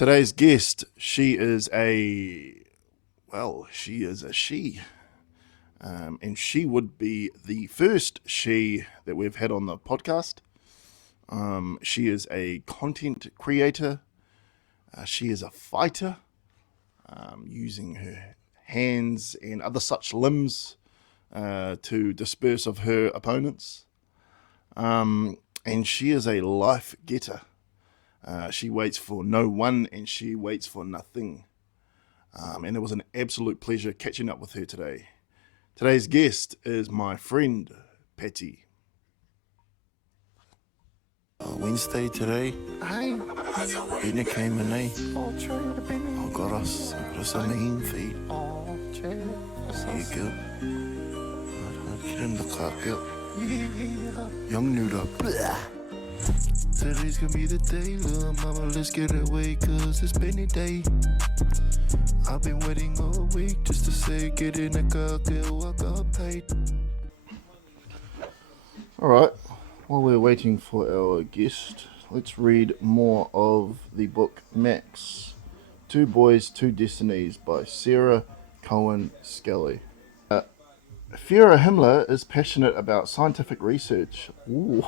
Today's guest, she is a she. And she would be the first she that we've had on the podcast. She is a content creator. She is a fighter, using her hands and other such limbs to disperse of her opponents. And she is a life getter. She waits for no one and she waits for nothing. And it was an absolute pleasure catching up with her today. Today's guest is my friend, Patty. Wednesday today. Hey. Benny came in, eh? Got us a main feed. Here you go. Get in the car, girl. Young noodle. Today's gonna be the day, little mama, let's get away, cause it's Benny day. I've been waiting all week just to say, get in the car, girl, walk up tight. Alright, while we're waiting for our guest, let's read more of the book Max, Two Boys, Two Destinies by Sarah Cohen Skelly. Führer Himmler is passionate about scientific research. Ooh,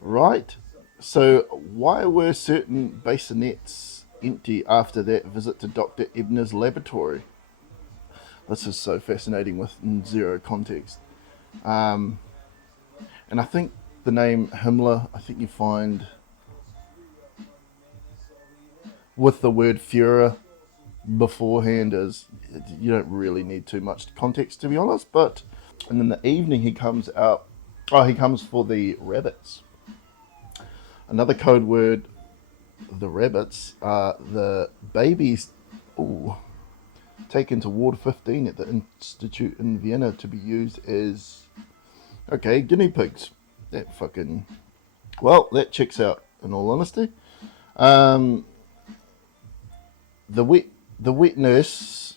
right. So why were certain bassinets empty after that visit to Dr. Ebner's laboratory? This is so fascinating with zero context. And I think the name Himmler, I think you find with the word Führer beforehand is, you don't really need too much context, to be honest. But, and in the evening he comes for the rabbits. Another code word, the rabbits, are the babies taken to Ward 15 at the Institute in Vienna to be used as, guinea pigs. That checks out, in all honesty. The wet nurse,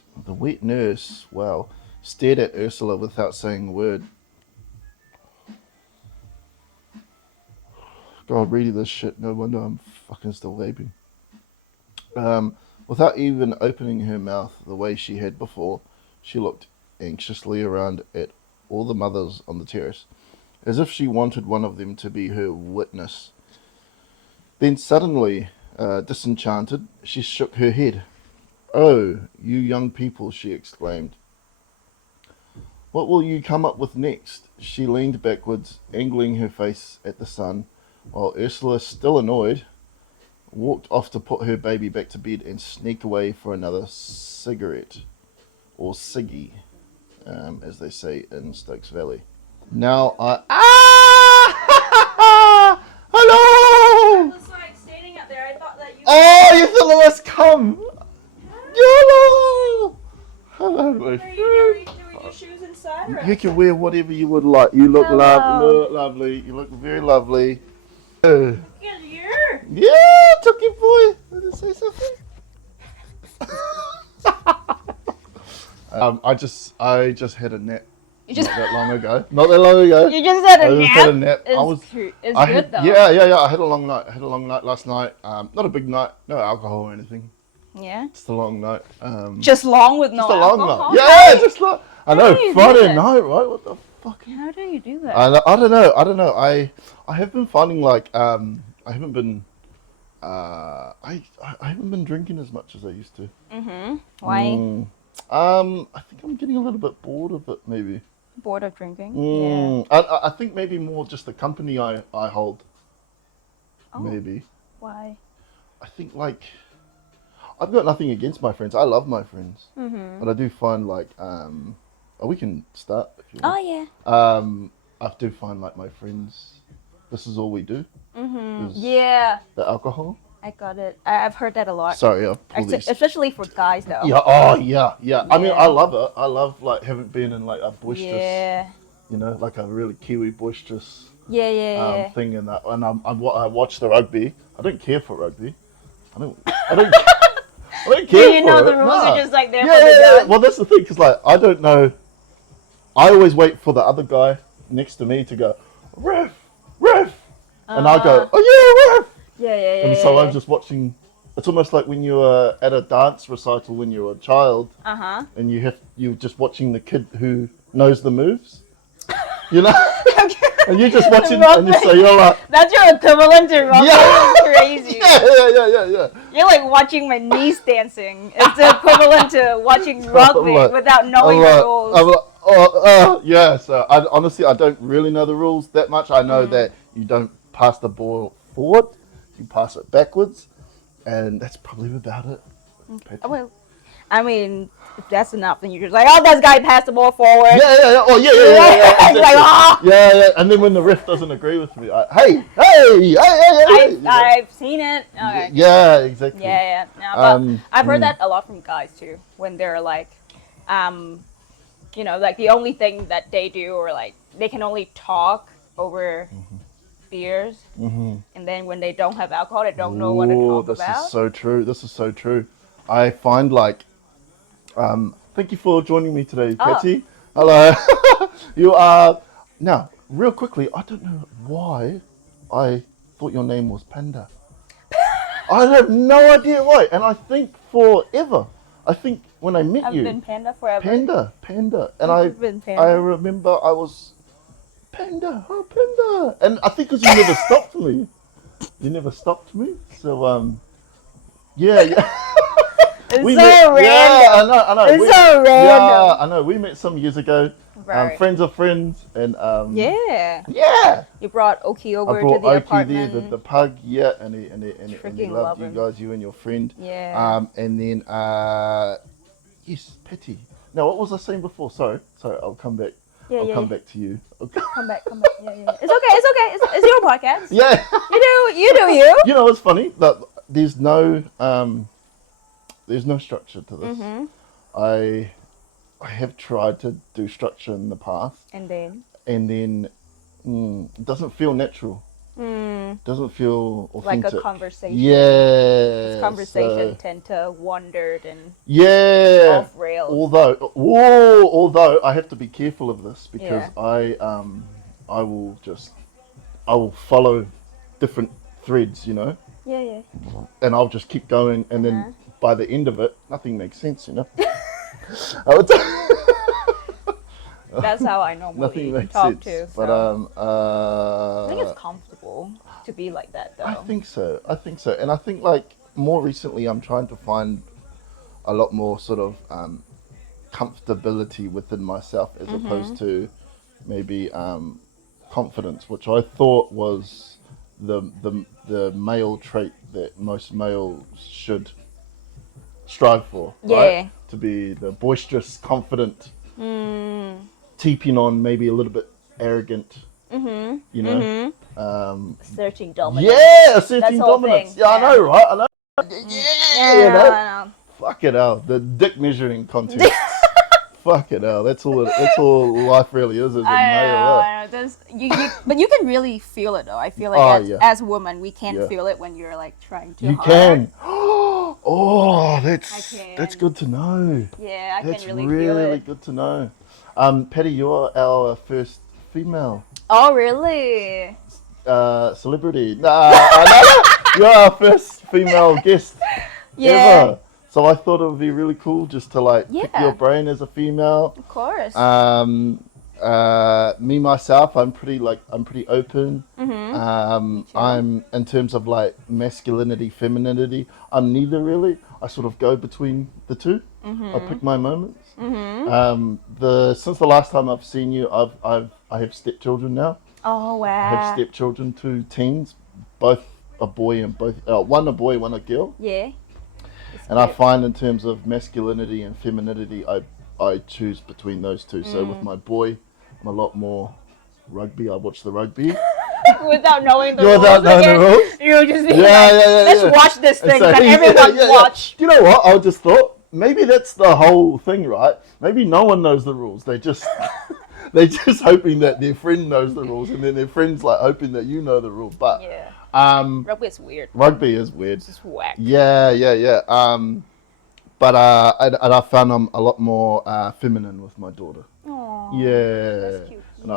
stared at Ursula without saying a word. God, reading this shit, no wonder I'm fucking still vaping. Without even opening her mouth the way she had before, she looked anxiously around at all the mothers on the terrace, as if she wanted one of them to be her witness. Then suddenly, disenchanted, she shook her head. "Oh, you young people," she exclaimed. "What will you come up with next?" She leaned backwards, angling her face at the sun, while Ursula, still annoyed, walked off to put her baby back to bed and sneak away for another cigarette, or ciggy, as they say in Stokes Valley. Now hello! I was like standing up there. I thought that you. Oh, you thought it was come! YOLO! Hello, my friend. Are you doing your shoes inside or You can wear whatever you would like. You look Hello. lovely. You look very lovely. Get here. Yeah, Tucky boy. Want to say something? I just had a nap. You just. Not that long ago. You just had a I nap. just had a nap. It's I good had, though. Yeah. I had a long night last night. Not a big night. No alcohol or anything. Yeah. Just a long night. Just long with no Just a long alcohol. night. Yeah, just like I How know do you do Friday that? night, right? What the fuck? How do you do that? I don't know. I have been finding like I haven't been I haven't been drinking as much as I used to. Why? I think I'm getting a little bit bored of it, maybe. Bored of drinking? I think maybe more just the company I hold. Oh. Maybe. Why? I think like I've got nothing against my friends. I love my friends, but I do find like we can start if you want. Oh yeah. I do find like my friends, this is all we do. Is Yeah. the alcohol. I got it. I've heard that a lot. Sorry, I'll pull these. Especially for guys though. Yeah. Oh, yeah. I mean, Yeah. I love it. I love like having been in like a boisterous, Yeah. like a really Kiwi boisterous Yeah. thing, and that. And I watch the rugby. I don't care for rugby. I don't care You for know it. the rules Nah. are just like there Yeah, for the yeah. gun. Well, that's the thing, because like I don't know. I always wait for the other guy next to me to go, ref, and I go, oh yeah, ref. Yeah. And so I'm just watching It's almost like when you were at a dance recital when you were a child, Uh-huh. and you're just watching the kid who knows the moves, you know, and you're just watching, and you're like, That's your equivalent to rugby. Yeah. Crazy. yeah. You're like watching my niece dancing. It's the equivalent to watching rugby like- without knowing the rules. I'm like, yeah. So honestly, I don't really know the rules that much. I know that you don't pass the ball forward, you pass it backwards, and that's probably about it. Petty. Well, I mean, if that's enough, then you're just like, oh, this guy passed the ball forward. Yeah. Oh, yeah. You're like, oh. Yeah. And then when the ref doesn't agree with me, hey. I've seen it. Okay. Yeah, exactly. Yeah. No, but I've heard that a lot from guys too, when they're like, like the only thing that they do, or like they can only talk over beers, and then when they don't have alcohol, they don't know what to talk about. This is so true. I find like, thank you for joining me today, Petty. Hello. You are, now, real quickly, I don't know why I thought your name was Panda. I have no idea why, and I think forever. I think when I met I've you, been Panda forever. Panda, and I've been Panda. I remember I was Panda, and I think because you never stopped me. You never stopped me, so yeah. It's We so met- random. Yeah, I know. It's so random. Yeah, I know. We met some years ago. Right. Friends of friends, and Yeah. yeah. You brought Oki over I brought to the Oki apartment. there, the pug, yeah, and he Freaking loved love you him. guys, you and your friend. Yeah. And then yes, Petty. Now, what was I saying before? Sorry, I'll come back. I'll come back to you. Come back. Yeah. It's okay. It's your podcast. Yeah. You do you. You know what's funny? That there's no structure to this. Mm-hmm. I have tried to do structure in the past, And then. it doesn't feel natural. Doesn't feel Like authentic. a conversation. Yeah. Conversation so- tend to wander and yeah. off rails. Although I have to be careful of this because Yeah. I will follow different threads, Yeah. and I'll just keep going, and then Uh-huh. by the end of it, nothing makes sense, I would That's how I nothing normally makes talk sense. to. But So. I think it's comfortable to be like that, though. I think so, and I think like more recently, I'm trying to find a lot more sort of comfortability within myself as opposed to maybe confidence, which I thought was the male trait that most males should strive for, right? To be the boisterous, confident, teeping on, maybe a little bit arrogant, Searching dominance. yeah, asserting That's the whole dominance. thing, Yeah, I yeah. know, right? I know. Yeah, I know. Fuck it hell, the dick measuring contest. Fuck it hell, that's all life really is a male. I know. But you can really feel it, though. I feel like as women, we can Yeah. feel it when you're like trying too You hard. can. Oh, that's can. good to know. Yeah, I That's can really feel really it. good to know. Patty, you're our first female Oh, really? celebrity. No, you're our first female guest Yeah, ever. So I thought it would be really cool just to like pick Yeah. your brain as a female. of course. Me myself, I'm pretty open. Mm-hmm. I'm in terms of like masculinity, femininity. I'm neither really. I sort of go between the two. I pick my moments. Since the last time I've seen you, I have stepchildren now. Oh, I have wow. stepchildren, 2 teens, both a boy and one a boy, one a girl. Yeah. And I find in terms of masculinity and femininity, I choose between those two. So with my boy, I'm a lot more rugby. I watch the rugby. Without knowing the Without rules knowing the again, rules? you'll just be Yeah, like, yeah, let's yeah. watch this thing So that he's- everyone watch. Do you know what? I just thought maybe that's the whole thing, right? Maybe no one knows the rules. They just they're just hoping that their friend knows the rules, and then their friend's like hoping that you know the rules. But Yeah. rugby Rugby is weird. is weird. It's just whack. Yeah. But I found I'm a lot more feminine with my daughter. Aww. Yeah. That's cute. And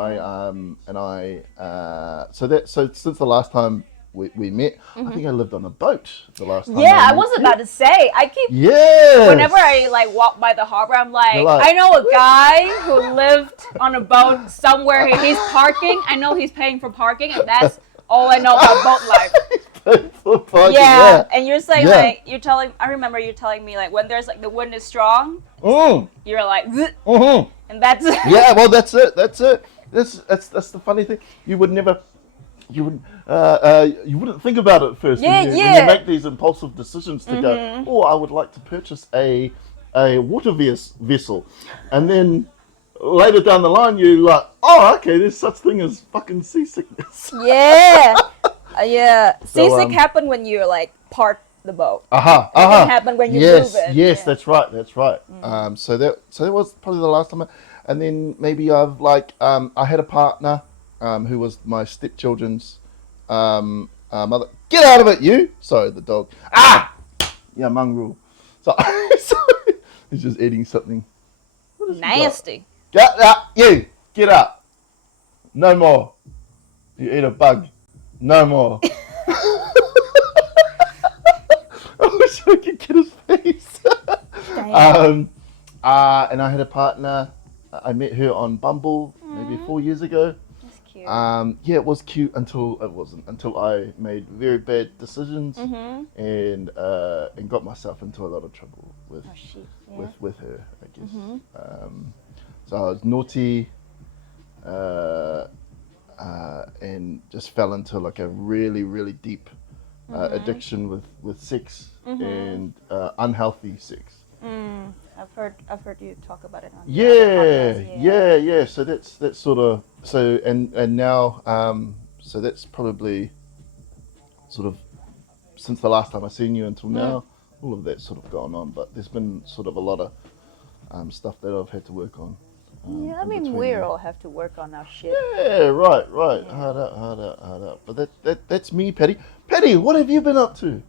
so since the last time we met. I think I lived on a boat the last time. Yeah, I met was you. about to say. I keep Yes. whenever I like walk by the harbor, I'm like, You're like, I know a guy who lived on a boat somewhere. He's parking. I know he's paying for parking, and that's all I know about boat life. For parking, Yeah, and you're saying Yeah. like I remember you telling me like when there's like the wind is strong, Mm. you're like, "Zzz," Mhm. and that's Yeah, well, that's it. That's the funny thing. You wouldn't think about it first Yeah, when you yeah. make these impulsive decisions to go, oh, I would like to purchase a water vessel, and then later down the line you're like, oh, okay, there's such thing as fucking seasickness. yeah, yeah. So, Seasick happen when you like park the boat. Aha, It can happen when you yes, move it. yes, Yeah. that's right. So that was probably the last time. And then maybe I've I had a partner who was my stepchildren's mother. Get out of it, you! Sorry, the dog. Ah, yeah, mongrel. So, he's just eating something. What has he got? Nasty. Get up, you! Get up! No more. You eat a bug. No more. I wish I could get his face. Damn. And I had a partner. I met her on Bumble maybe 4 years ago. That's cute. Yeah, it was cute until it wasn't. Until I made very bad decisions and got myself into a lot of trouble with Oh shit. Yeah. with her, I guess. So I was naughty, and just fell into like a really, really deep addiction with sex and unhealthy sex. I've heard you talk about it on the Yeah, other podcast, yeah. So that's sort of and now so that's probably sort of since the last time I seen you until now, all of that's sort of gone on. But there's been sort of a lot of stuff that I've had to work on. Yeah, I in mean, between we there. all have to work on our shit. Yeah, right. Yeah. Hard out. But that's me, Patty. Patty, what have you been up to?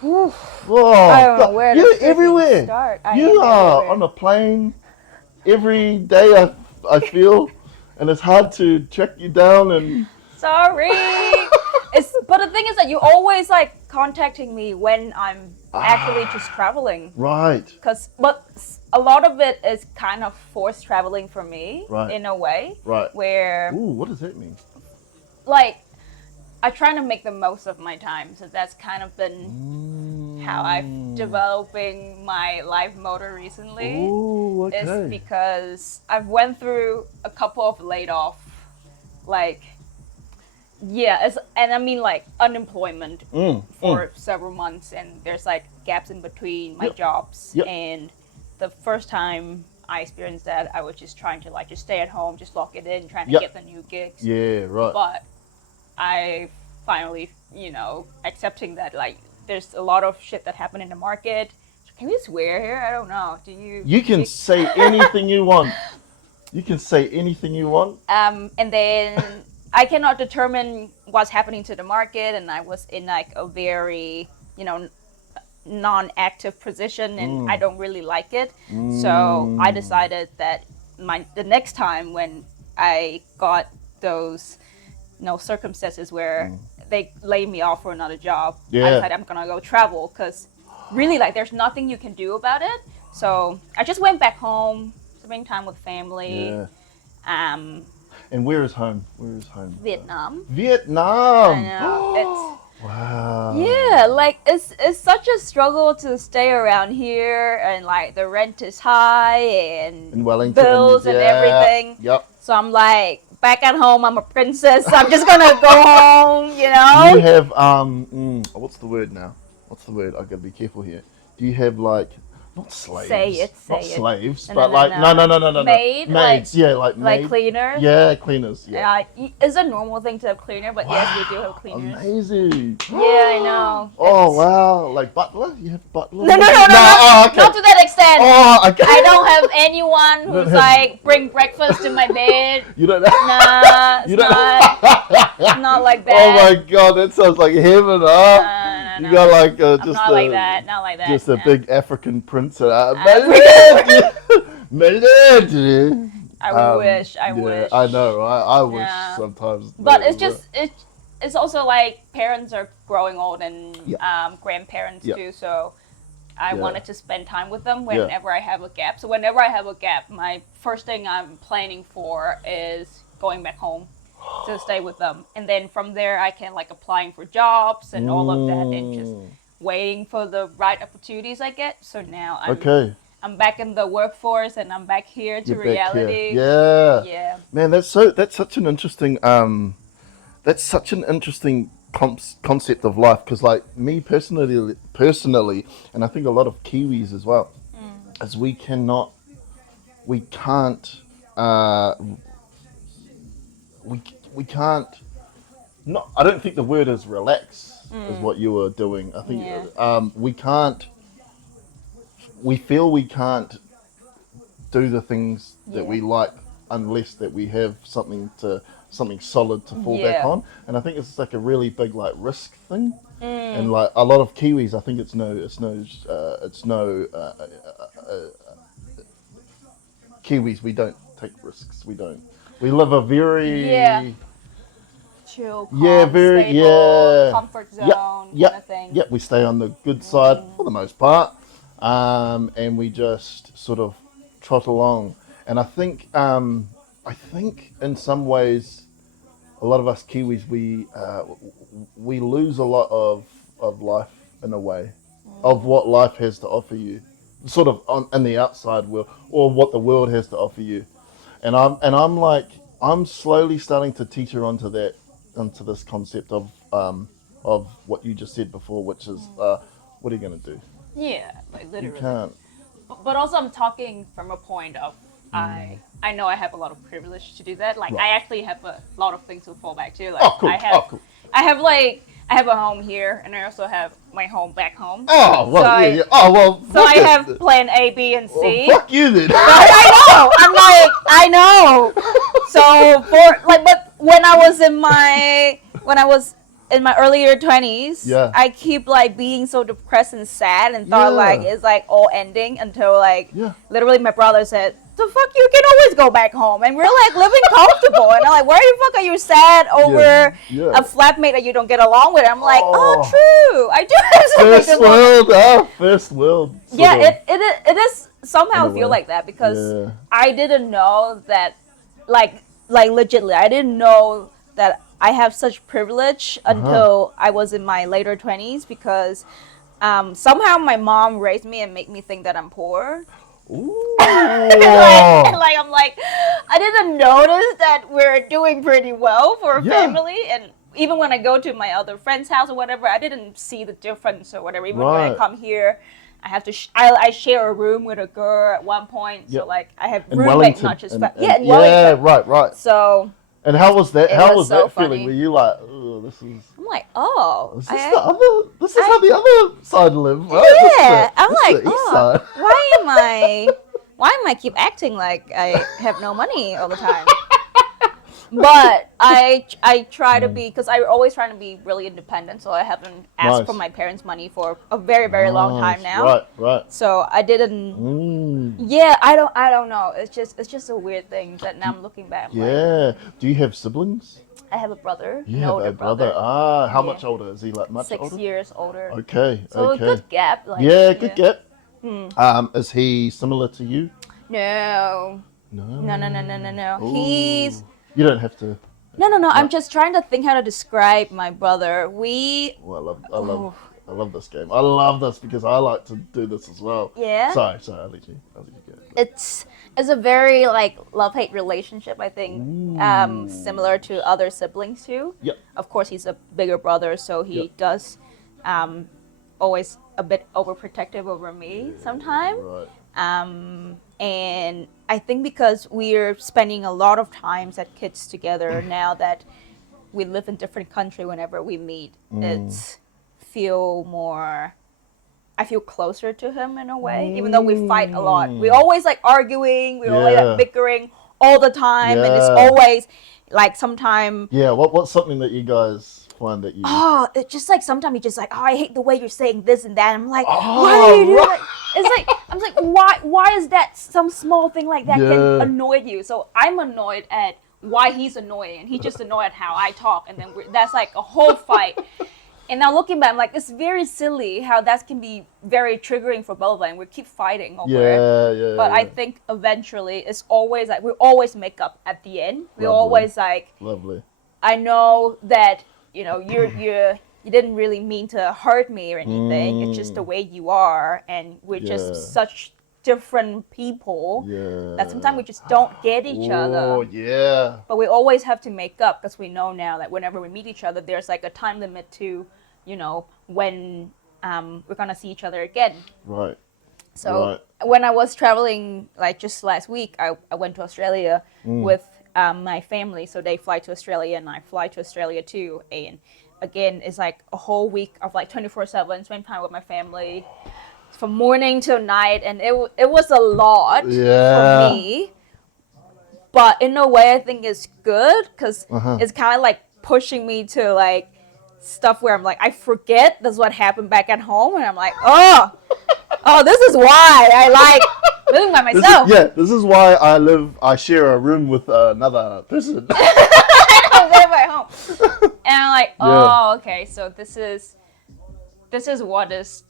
Whew. Oh, I don't know God, where to you're freaking everywhere. start. I You am are everywhere. on a plane every day. I feel, and it's hard to track you down. And Sorry. But the thing is that you always like contacting me when I'm actually just traveling. right, But a lot of it is kind of forced traveling for me Right. in a way, right. where Ooh, what does that mean? like I try to make the most of my time. So that's kind of been how I've developing my life motto recently. Ooh, okay. Is because I've went through a couple of laid off, like, and I mean like unemployment for several months, and there's like gaps in between my Yep. jobs. Yep. And the first time I experienced that, I was just trying to like just stay at home, just lock it in, trying to Yep. get the new gigs. Yeah, right. But I finally, accepting that like there's a lot of shit that happened in the market. Can we swear here? I don't know. Do you? You can say anything you want. You can say anything you want. And then I cannot determine what's happening to the market, and I was in like a very, non-active position, and I don't really like it. So I decided that the next time when I got those, circumstances where they laid me off for another job, I Yeah. decided I'm gonna go travel because really like there's nothing you can do about it. So I just went back home, spending time with family. Yeah. And where is home? Vietnam. Vietnam. I know. Wow. Yeah, like it's such a struggle to stay around here, and like the rent is high and In Wellington. bills and yeah. everything. Yep. So I'm like back at home. I'm a princess. I'm just gonna go home. Do you have what's the word now? What's the word? I gotta be careful here. Do you have like not slaves? Say it. Not slaves, No, but no, like no. Maid, maids. Yeah, like like maid. cleaners. Yeah, cleaners. Yeah. It's a normal thing to have cleaner, but yes, we do have cleaners. Amazing. Yeah, I know. Oh It's- wow! Like butler? You have butler? No, Oh, okay. not to that extent. Oh, okay. I don't have anyone who's have- like bring breakfast to my bed. You don't know. Nah, it's You don't. not like that. Oh my god, that sounds like heaven, huh? No. You got like I'm just not a, like that. Not like that. just a no. big African prince. African. Melody. I wish. I Yeah, wish. I know. I wish Yeah. sometimes. But it's just it's also like parents are growing old and Yeah. grandparents Yeah. too. So I Yeah. wanted to spend time with them Yeah. whenever I have a gap. So whenever I have a gap, my first thing I'm planning for is going back home to stay with them, and then from there I can like applying for jobs and all of that, and just waiting for the right opportunities I get. So now Okay. I'm back in the workforce and I'm back here to You're back here. reality. Yeah. Yeah. Man, that's such an interesting concept of life, because like me personally, and I think a lot of Kiwis as well, is we can't uh we can't not I don't think the word is relax is what you were doing. I think Yeah. we feel we can't do the things that Yeah. we like unless that we have something solid to fall back Yeah. on. And I think it's like a really big like risk thing. And like a lot of Kiwis, I think Kiwis, we don't take risks. We live a very Yeah. Chill, calm, very stable, comfort zone kind of thing. Yep, we stay on the good side for the most part, and we just sort of trot along. And I think in some ways, a lot of us Kiwis, we lose a lot of life in a way, of what life has to offer you, sort of in the outside world, or what the world has to offer you. And I'm slowly starting to teeter onto this concept of what you just said before, which is what are you gonna do? Yeah, like You literally. can't. But also, I'm talking from a point of I know I have a lot of privilege to do that. Like Right. I actually have a lot of things to fall back to. Like Oh, cool. I have a home here, and I also have my home back home. Oh well, So yeah. Oh well. So I fuck it. have plan A, B, and C. Well, fuck you then. I know. I'm like, I know. So but when I was in my earlier 20s, Yeah. I keep like being so depressed and sad and thought Yeah. like it's like all ending until like Yeah. literally my brother said, "The fuck, you can always go back home," and we're like living comfortable, and I'm like, "Why the fuck are you sad over Yeah. a flatmate that you don't get along with?" I'm like, Oh. "Oh, true. I do have something First to love." world, first world. sort Yeah, of. it is somehow In a feel way. like that because Yeah. I didn't know that, like legitly, I didn't know that I have such privilege until I was in my later 20s because somehow my mom raised me and made me think that I'm poor. Ooh. like I'm like, I didn't notice that we're doing pretty well for a Yeah. family, and even when I go to my other friend's house or whatever, I didn't see the difference or whatever. Even when I Right. come here, I have to I share a room with a girl at one point, Yep. so like I have In roommate, Wellington. not just And- yeah, and- in Wellington. right. So And how was that? It How was was so that feeling? funny. Were you like, oh, this is I'm like, oh, this is how the other side live, right? yeah. I'm This is like, the east oh, side. why am I keep acting like I have no money all the time? But I try to be, because I always try to be really independent, so I haven't asked Nice. for my parents' money for a very, very long time Nice. now. Right. So I didn't. Mm. Yeah, I don't know. It's just a weird thing that now I'm looking back. I'm like, Yeah. Do you have siblings? I have a brother, You an have older a brother. brother, How Yeah. much older is he? Like much 6 older? years older. Okay. So a okay. good gap. Like, Yeah, good gap. Hmm. Is he similar to you? No. No. No. Ooh. He's You don't have to. no. I'm just trying to think how to describe my brother. We Well, I love this game. I love this because I like to do this as well. Yeah? Sorry. I'll let you go. it's a very like love-hate relationship, I think. Similar to other siblings too. Yep. Of course, he's a bigger brother, so he Yep. does always a bit overprotective over me sometimes. Right. And I think because we're spending a lot of times as kids together now that we live in different country, whenever we meet, I feel closer to him in a way, even though we fight a lot. We always like arguing, we always Yeah. like bickering all the time, and it's Yeah. always like sometime. Yeah. What's something that you guys find that you? Oh, it's just like sometimes you're just like, oh, I hate the way you're saying this and that. I'm like, Oh, why are you doing right. that? It's like, I'm like, why is that some small thing like that Yeah. can annoy you? So I'm annoyed at why he's annoying, and he's just annoyed at how I talk, and then that's like a whole fight. And now looking back, I'm like, it's very silly how that can be very triggering for both of them. We keep fighting over it. Yeah. But I think eventually it's always like we always make up at the end. We Lovely. always like, Lovely. I know that you didn't really mean to hurt me or anything. It's just the way you are, and we're Yeah. just such different people Yeah. that sometimes we just don't get each Oh, other. yeah. But we always have to make up because we know now that whenever we meet each other, there's like a time limit to, when we're gonna see each other again. Right. So Right. when I was traveling, like just last week, I went to Australia with my family. So they fly to Australia and I fly to Australia too. And again, it's like a whole week of like 24/7, spend time with my family from morning till night. And it was a lot Yeah. for me. But in a way, I think it's good because it's kind of like pushing me to like stuff where I'm like, I forget that's what happened back at home. And I'm like, oh, this is why I like living by myself. This is why I share a room with another person. I'm living by home. And I'm like, oh, okay, so this is what it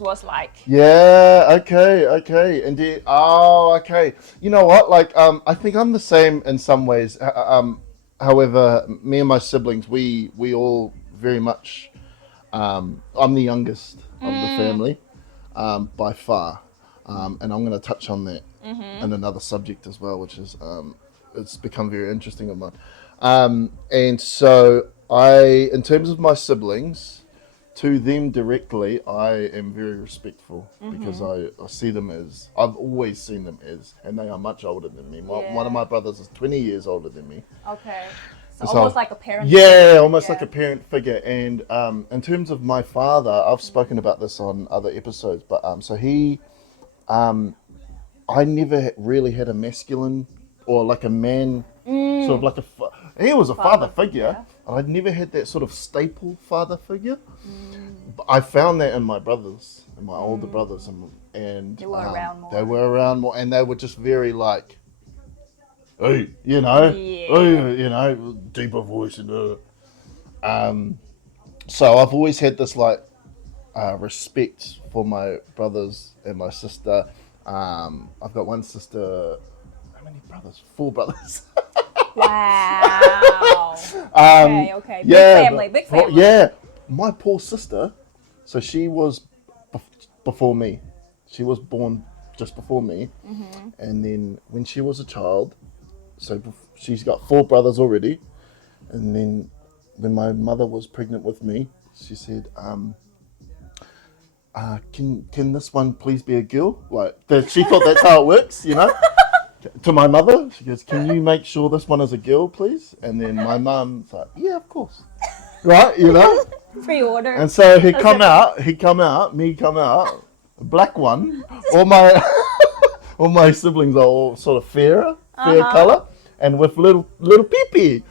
was like. Yeah, okay. Indeed. Oh, okay. You know what? Like, I think I'm the same in some ways. However, me and my siblings, we all very much, I'm the youngest of the family, by far. And I'm going to touch on that in another subject as well, which is, it's become very interesting of mine. And so in terms of my siblings, to them directly, I am very respectful because I see them as, I've always seen them as, and they are much older than me. One of my brothers is 20 years older than me. Okay. So So- almost like a parent. Yeah, almost Yeah. like a parent figure. And in terms of my father, I've spoken about this on other episodes, but so he, I never really had a masculine or like a man, sort of like he was a father figure. yeah. I'd never had that sort of staple father figure. But I found that in my brothers, and my older brothers, and They were around more. They were around more, and they were just very like, hey, hey, deeper voice and so I've always had this like respect for my brothers and my sister. I've got one sister. How many brothers? 4 brothers. Wow. Okay. Big family. Yeah, my poor sister. So she was before me. She was born just before me, and then when she was a child, so she's got 4 brothers already, and then when my mother was pregnant with me, she said, "Can this one please be a girl?" Like she thought that's how it works, To my mother, she goes, "Can you make sure this one is a girl, please?" And then my mum's like, "Yeah, of course." Right, Pre-order. And so me come out, a black one. All my siblings are all sort of fair color, and with little pee-pee.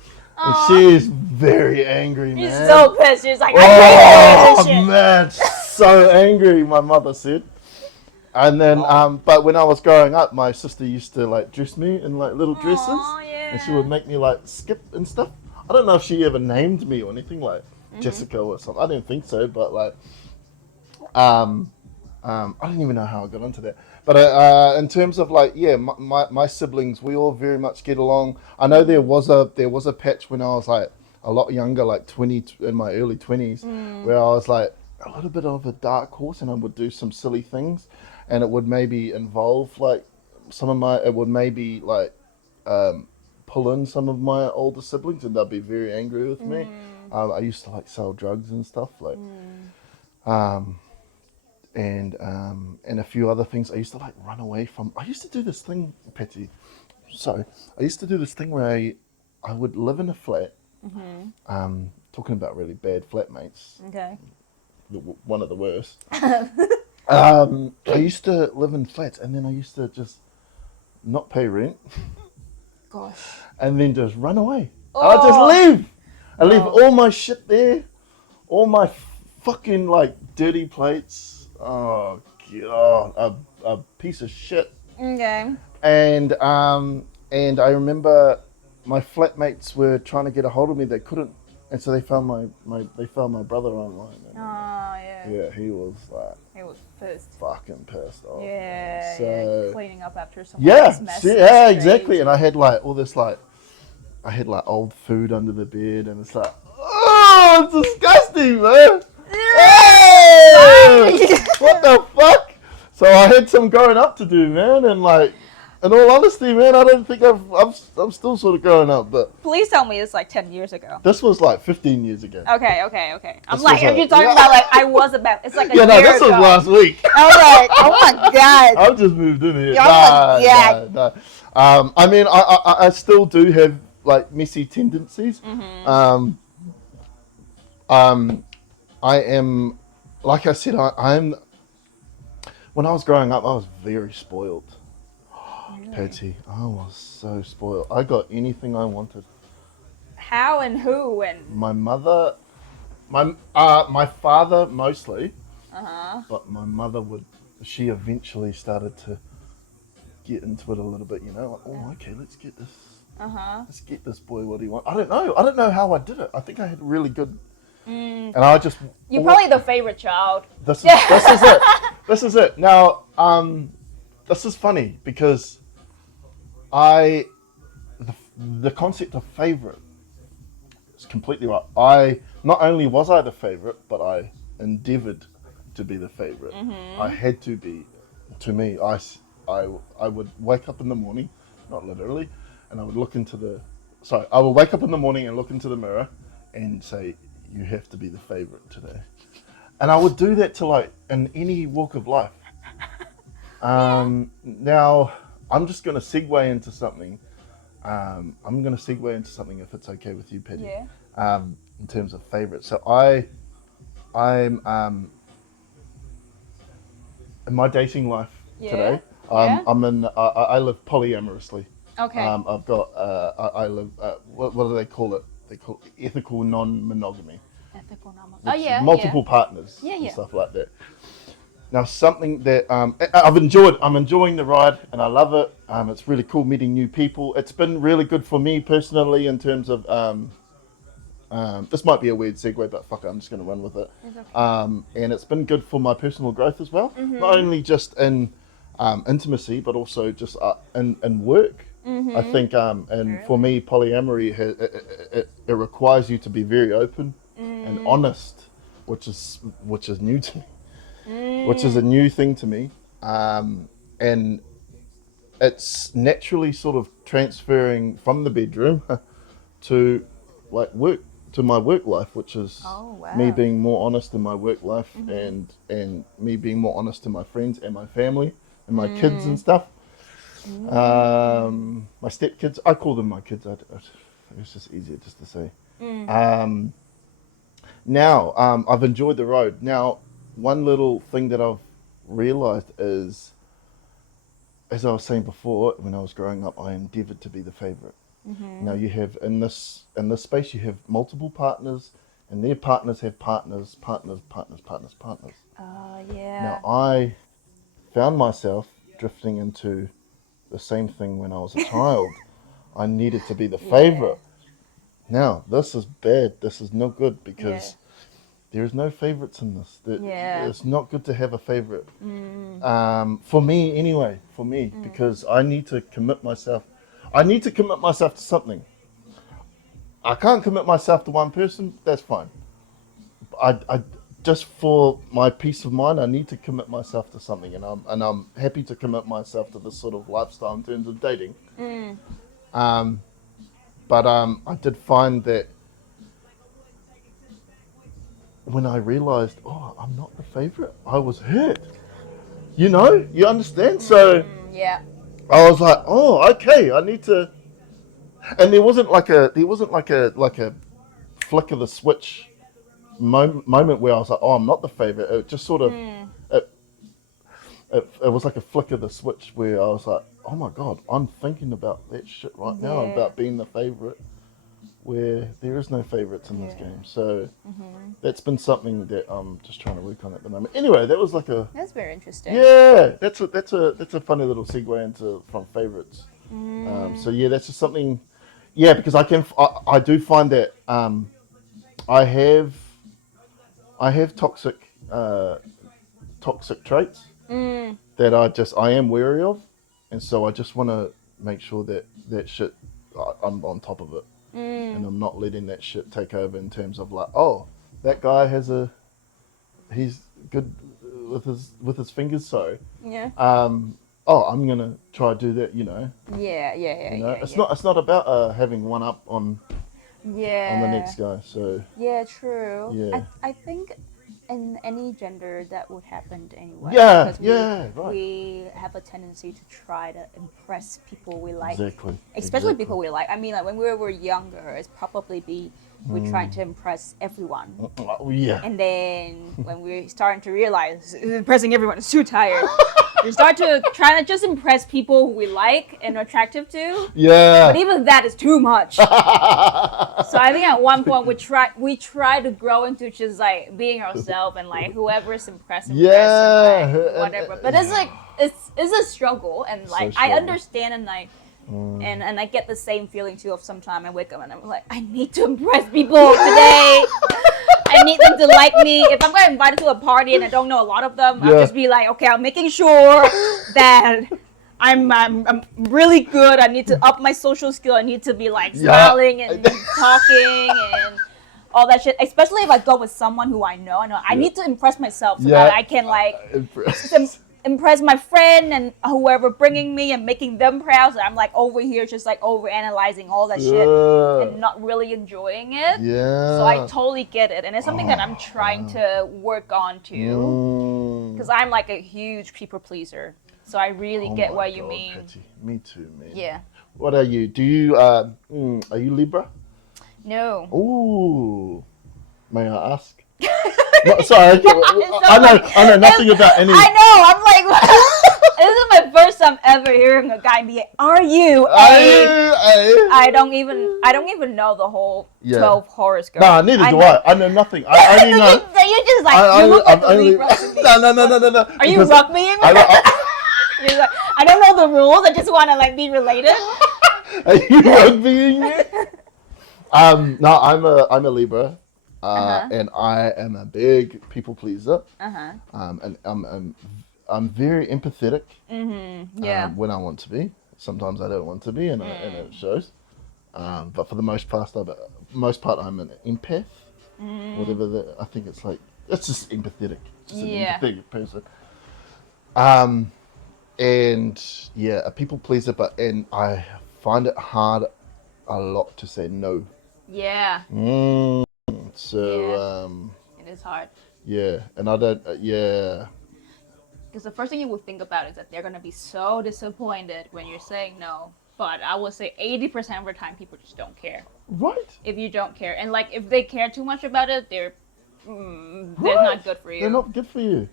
And she's very angry, man. She's so pissed. She's like, I hate this shit. Man, so angry, my mother said. And then, but when I was growing up, my sister used to like dress me in like little dresses, yeah. and she would make me like skip and stuff. I don't know if she ever named me or anything like Jessica or something. I don't think so, but like, I don't even know how I got into that. But in terms of like, yeah, my siblings, we all very much get along. I know there was a patch when I was like a lot younger, like 20 in my early 20s, where I was like a little bit of a dark horse, and I would do some silly things, and it would maybe involve like pull in some of my older siblings, and they'd be very angry with me. I used to like sell drugs and stuff, like, and a few other things. I used to like run away from. I used to do this thing, Patty. So I used to do this thing where I would live in a flat. Talking about really bad flatmates. Okay. One of the worst. I used to live in flats, and then I used to just not pay rent. Gosh. And then just run away. I'd just leave. I leave all my shit there, all my fucking like dirty plates. Oh god, a piece of shit. Okay. And I remember my flatmates were trying to get a hold of me. They couldn't, and so they found my brother online. And, Oh yeah. yeah, he was like He was pissed. fucking pissed off. Yeah. So yeah. Cleaning up after someone's mess. yeah, is exactly. crazy. And I had like all this like, I had like old food under the bed, and it's like, oh, it's disgusting, man. Hey! What the fuck? So I had some growing up to do, man, and like, in all honesty, man, I don't think I'm still sort of growing up, but Please tell me it's like 10 years ago. this was like 15 years ago. Okay. I'm This like, was if you're talking yeah. about like, I was about, it's like a Yeah, no, year this was ago. last week. I was like, oh my god. I've just moved in here. Oh my God. No. I mean, I still do have like messy tendencies. I am, like I said, I'm. When I was growing up, I was very spoiled. Really? Patsy, I was so spoiled. I got anything I wanted. How and who and. My mother, my father mostly, but my mother would. She eventually started to get into it a little bit. You know, like, oh, okay, let's get this. Let's get this boy what he wants. I don't know how I did it. I think I had really good. And I just. You're probably the favorite child. This is it. This is it. Now, this is funny because the concept of favorite is completely right. Not only was I the favorite, but I endeavored to be the favorite. I had to be. To me, I would wake up in the morning, not literally, and I would look into the. Sorry, I would wake up in the morning and look into the mirror, and say, "You have to be the favorite today." And I would do that to like in any walk of life. Now, I'm just going to segue into something. I'm going to segue into something if it's okay with you, Patty. Yeah. In terms of favorites, so I'm in my dating life today. I live polyamorously. Okay. I've got I live. What do they call it? They call it ethical non-monogamy. Ethical non. Which is multiple partners and Yeah. stuff like that. Now, something that I'm enjoying the ride, and I love it. It's really cool meeting new people. It's been really good for me personally in terms of. This might be a weird segue, but fuck it, I'm just going to run with it. It's okay. And it's been good for my personal growth as well. Not only just in intimacy, but also just in work. I think, and for me, polyamory it requires you to be very open and honest, which is new to me, which is a new thing to me, and it's naturally sort of transferring from the bedroom to like work to my work life, which is me being more honest in my work life and me being more honest to my friends and my family and my kids and stuff. My stepkids, I call them my kids. It's just easier just to say. Now, I've enjoyed the road. Now, one little thing that I've realized is, as I was saying before, when I was growing up, I endeavored to be the favorite. Now you have in this space, you have multiple partners, and their partners have partners. Yeah. Now I found myself drifting into the same thing when I was a child. I needed to be the favorite. Now this is bad. This is not good because there is no favorites in this. It's not good to have a favorite. For me anyway. For me, because I need to commit myself. I need to commit myself to something. I can't commit myself to one person. That's fine. I just for my peace of mind, I need to commit myself to something, and I'm happy to commit myself to this sort of lifestyle in terms of dating. But I did find that when I realized, oh, I'm not the favorite, I was hurt. You know, you understand? So I was like, oh, okay, I need to. And there wasn't like a flick of the switch moment where I was like, oh, I'm not the favorite. It just sort of it was like a flick of the switch where I was like, oh my god, I'm thinking about that shit right now about being the favorite. where there is no favourites in this Yeah. game. So that's been something that I'm just trying to work on at the moment. Anyway, that was like a That's very interesting. yeah. That's a funny little segue into from favourites. So yeah, that's just something. Yeah, because I do find that I have toxic traits that I am wary of, and so I just want to make sure that shit I'm on top of it, and I'm not letting that shit take over in terms of like, oh, that guy he's good with his fingers, so Yeah. oh, I'm gonna try to do that, Yeah. You know, it's not about having one up on Yeah. the next guy. So Yeah, true. Yeah. I think in any gender that would happen anyway. Yeah, because yeah, right. We have a tendency to try to impress people we like. Exactly. Especially people we like. I mean, like when we were younger, it's probably we're trying to impress everyone. Yeah. And then when we're starting to realize impressing everyone is too tired, we start to try to just impress people who we like and are attractive to. Yeah. But even that is too much. So I think at one point we try to grow into just like being ourselves and like whoever's impressing Yeah. and like, whatever. But it's like it's a struggle, and like I understand, and like and I get the same feeling too of sometimes I wake up and I'm like, I need to impress people today. I need them to like me. If I'm gonna invite them to a party and I don't know a lot of them, I'll just be like, okay, I'm making sure that I'm really good. I need to up my social skill. I need to be like smiling and talking and all that shit. Especially if I go with someone who I know. I need to impress myself so that I can like impress my friend and whoever bringing me and making them proud. So I'm like over here just like over analyzing all that shit and not really enjoying it. Yeah. So I totally get it, and it's something that I'm trying to work on too. Because I'm like a huge people pleaser. So I really get what you mean. Patty. Me too, man. Yeah. What are you? Do you are you Libra? No. Ooh. May I ask? No, sorry, I know nothing about any. I know. I'm like, this is my first time ever hearing a guy be like, "Are you a?" I don't even know the whole 12 horoscopes. Nah, neither do I. I know nothing. I only know. You're just like, you look like a Libra to me. No. Are you rugbying? You're like, I don't know the rules. I just want to like be related. Are you rugbying me? No, I'm a Libra. And I am a big people pleaser. And I'm very empathetic. Yeah. When I want to be. Sometimes I don't want to be, and it shows. But for the most part, I'm an empath. Whatever that. I think it's like it's just empathetic. Just an empathetic person. And yeah, a people pleaser, and I find it hard a lot to say no. Yeah. So it is hard. Yeah, and I don't. Yeah. Because the first thing you will think about is that they're gonna be so disappointed when you're saying no. But I would say 80% of the time, people just don't care. Right. If you don't care, and like if they care too much about it, they're not good for you. They're not good for you.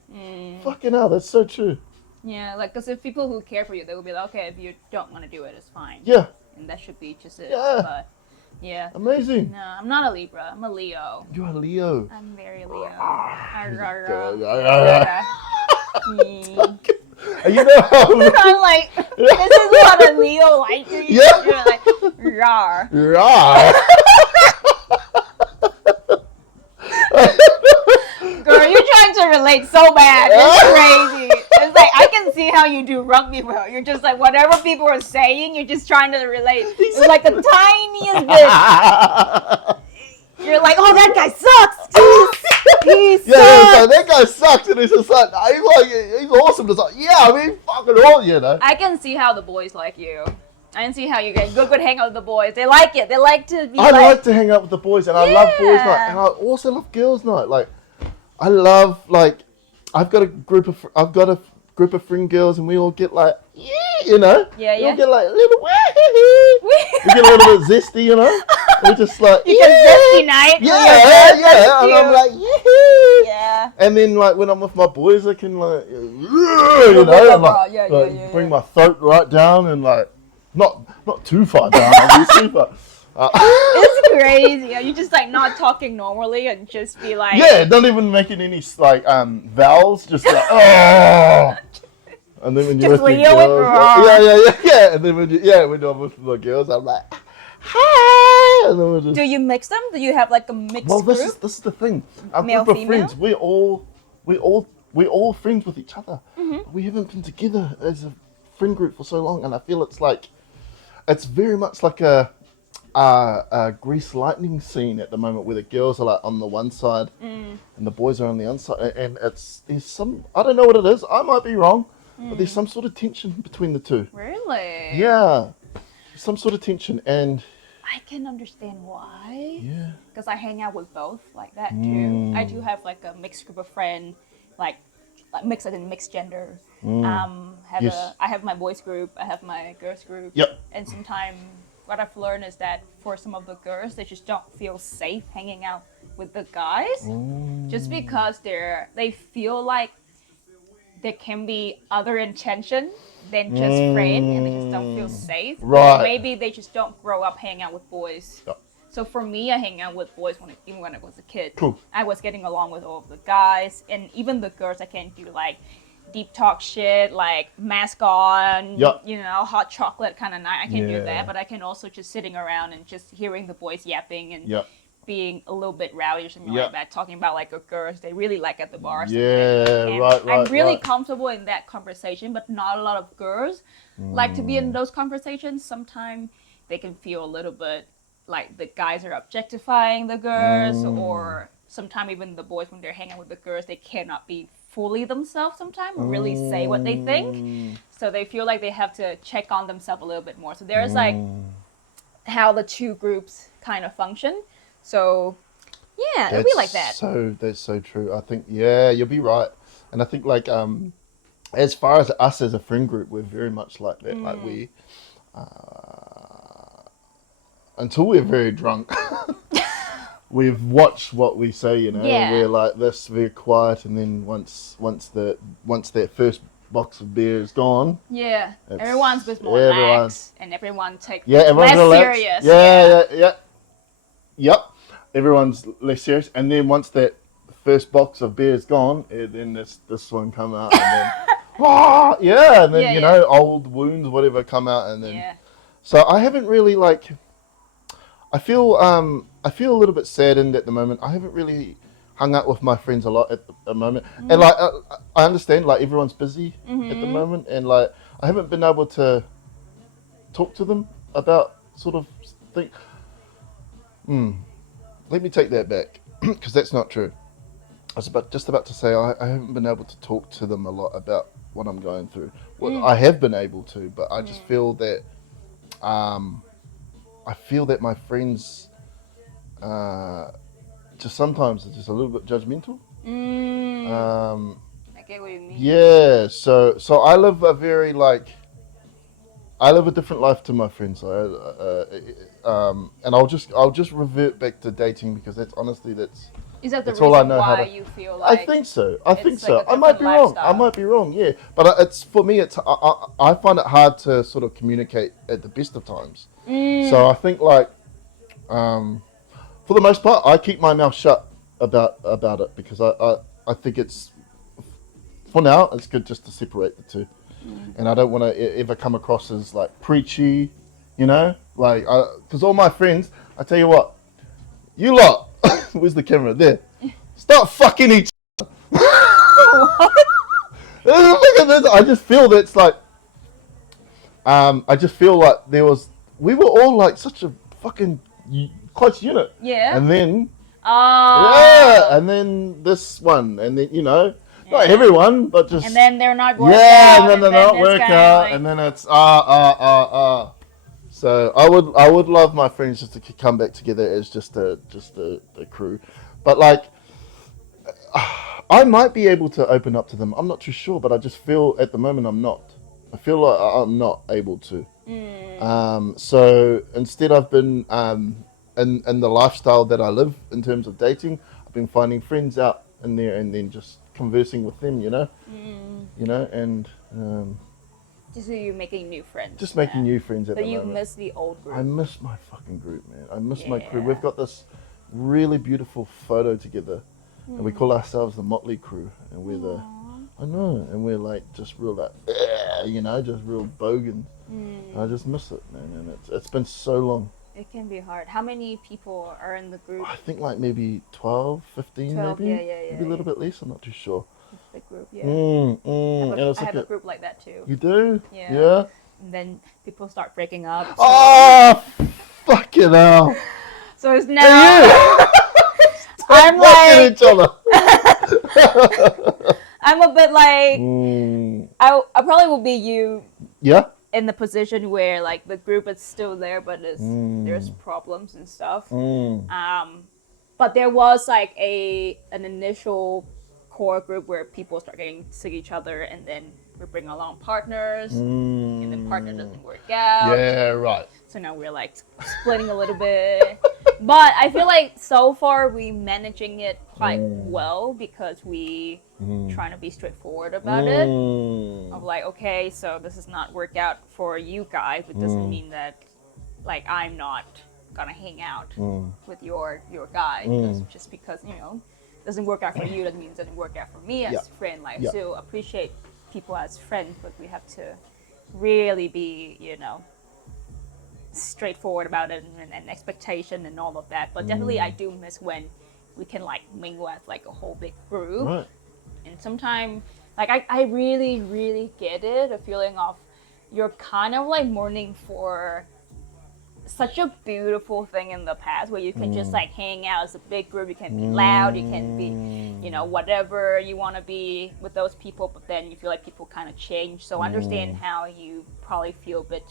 Fucking hell, that's so true. Yeah, like because if people who care for you, they will be like, okay, if you don't want to do it, it's fine. Yeah. And that should be just it. Yeah. But yeah. Amazing. No, I'm not a Libra. I'm a Leo. You're a Leo. I'm very Leo. You know how I'm like, this is what a Leo like. Yeah. You're like, rawr. Rawr. Girl, you're trying to relate so bad. It's crazy. It's like, I can see how you do rugby well. You're just like, whatever people are saying, you're just trying to relate. It's like the tiniest bit. You're like, oh, that guy sucks. He sucks. Yeah, so that guy sucks, and he's just like, he's awesome. It's like, yeah, I mean, fucking all, you know. I can see how the boys like you. I can see how you get good hang out with the boys. They like it. They like to be I like to hang out with the boys, and I love boys night, and I also love girls night. Like, I love, like, I've got a group of friend girls, and we all get like, you know. Yeah. We all get like a little, we get a little bit zesty, you know. We're just like, you get zesty night. Yeah, and I'm like, yeah. And then like when I'm with my boys, I can like, you know, and, like bring my throat right down and like, not too far down, obviously, but It's crazy. You just like not talking normally and just be like, yeah, not even making any like vowels, just like oh. And then when you're Just with your Leo and girls, roar. yeah. And then when I'm with the girls, I'm like, hi. And then we're just. Do you mix them? Do you have like a mixed Well, group? this is the thing. Our Male, group of female? friends, we're all friends with each other. But we haven't been together as a friend group for so long, and I feel it's very much like a Grease Lightning scene at the moment, where the girls are like on the one side and the boys are on the other side, and there's some, I don't know what it is. I might be wrong, but there's some sort of tension between the two. Really? Yeah, some sort of tension, and I can understand why. yeah. Because I hang out with both like that too. I do have like a mixed group of friends, like mixed as in mixed gender. Yes. I have my boys group, I have my girls group. Yep. And sometimes what I've learned is that for some of the girls, they just don't feel safe hanging out with the guys, just because they feel like there can be other intention than just friend, and they just don't feel safe. Right. Or maybe they just don't grow up hanging out with boys. Yep. So for me, I hang out with boys even when I was a kid. Cool. I was getting along with all of the guys, and even the girls. I can do like deep talk shit, like mask on, Yep. hot chocolate kind of night. I can do Yeah. that, but I can also just sitting around and just hearing the boys yapping and Yep. being a little bit rowdy or something Yep. like that, talking about like a girls they really like at the bar. Or something. Yeah, And right. I'm really right. comfortable in that conversation, but not a lot of girls like to be in those conversations. Sometimes they can feel a little bit like the guys are objectifying the girls, or sometimes even the boys, when they're hanging out with the girls, they cannot be fully themselves sometimes or really say what they think. So they feel like they have to check on themselves a little bit more. So there's like how the two groups kind of function. So yeah, it'll be like that. That's so true. I think you'll be right, and I think like as far as us as a friend group, we're very much like that. Like we, until we're very drunk, we've watched what we say. Yeah. We're like this, very quiet, and then once that first box of beer is gone, Yeah, It's- everyone's a bit more everyone's- relaxed, and everyone takes everyone's less relaxed. serious. Yep. Everyone's less serious, and then once that first box of beer is gone, then this one come out, and then and then Yeah. old wounds, whatever, come out, and then Yeah. so I haven't really like. I feel a little bit saddened at the moment. I haven't really hung out with my friends a lot at the moment, and like I understand like everyone's busy at the moment, and like I haven't been able to talk to them about sort of thing. Let me take that back, because that's not true. I was just about to say I haven't been able to talk to them a lot about what I'm going through. Well, I have been able to, but I just feel that my friends just sometimes are just a little bit judgmental. I get what you mean. Yeah, so I live a different life to my friends. And I'll just revert back to dating, because that's Is that the That's all I reason know how why to- you feel like? I think so. it's like a I might be different wrong. lifestyle. I might be wrong. Yeah, but it's for me. I find it hard to sort of communicate at the best of times. So I think like, for the most part, I keep my mouth shut about it, because I think it's, for now, it's good just to separate the two, and I don't want to ever come across as like preachy, like because all my friends, I tell you what, you lot, where's the camera? There, start fucking each. Look at this. I just feel that's like, I just feel like we were all like such a fucking close unit. Yeah. And then, Oh. and then this one, and then, not everyone, but just. And then they're not working yeah, out. and then they're not it's work kinda out, like- and then it's So I would love my friends just to come back together as just a crew, but like, I might be able to open up to them. I'm not too sure, but I just feel at the moment I'm not. I feel like I'm not able to. So instead, I've been in the lifestyle that I live in terms of dating. I've been finding friends out in there, and then just conversing with them. And Do So you're making new friends. Just making yeah. new friends at So the you moment. miss the old group. I miss my fucking group, man. I miss my crew. Yeah. We've got this really beautiful photo together, and we call ourselves the Motley Crew, and we're the, I know, and we're like just real like, you know, just real bogans. I just miss it, man, and it's been so long. It can be hard. How many people are in the group? I think like maybe 12, 15 12, maybe. yeah, Maybe a little bit less, I'm not too sure. The group, yeah. And it's I like have a group like that too. You do? Yeah. Yeah? And then people start breaking up. So, Oh, fucking hell. so it's now I'm Look at like each other. I'm a bit like I probably will be you Yeah? in the position where like the group is still there, but there's problems and stuff. But there was like an initial core group where people start getting sick of each other, and then we bring along partners, and then partner doesn't work out. Yeah, right. So now we're like splitting a little bit. But I feel like so far we managing it quite well because we trying to be straightforward about it. Of like, okay, so this is not work out for you guys, but doesn't mean that like I'm not gonna hang out with your guy just because, you know, doesn't work out for you, that means it doesn't work out for me as a friend. Like still appreciate people as friends, but we have to really be, you know, straightforward about it and expectation and all of that. But definitely I do miss when we can like mingle as like a whole big group. Right. And sometimes like I really, really get it, the feeling of you're kind of like mourning for such a beautiful thing in the past where you can just like hang out as a big group, you can be loud, you can be, you know, whatever you want to be with those people, but then you feel like people kind of change. So I understand how you probably feel a bit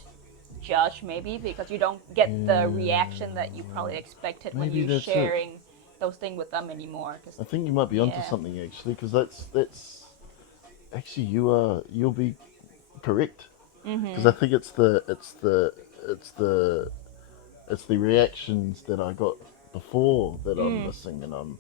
judged maybe because you don't get the reaction that you probably expected when Maybe you're that's it. sharing those things with them anymore. I think you might be onto something actually, because that's actually you'll be correct. Because I think it's the reactions that I got before that I'm missing, and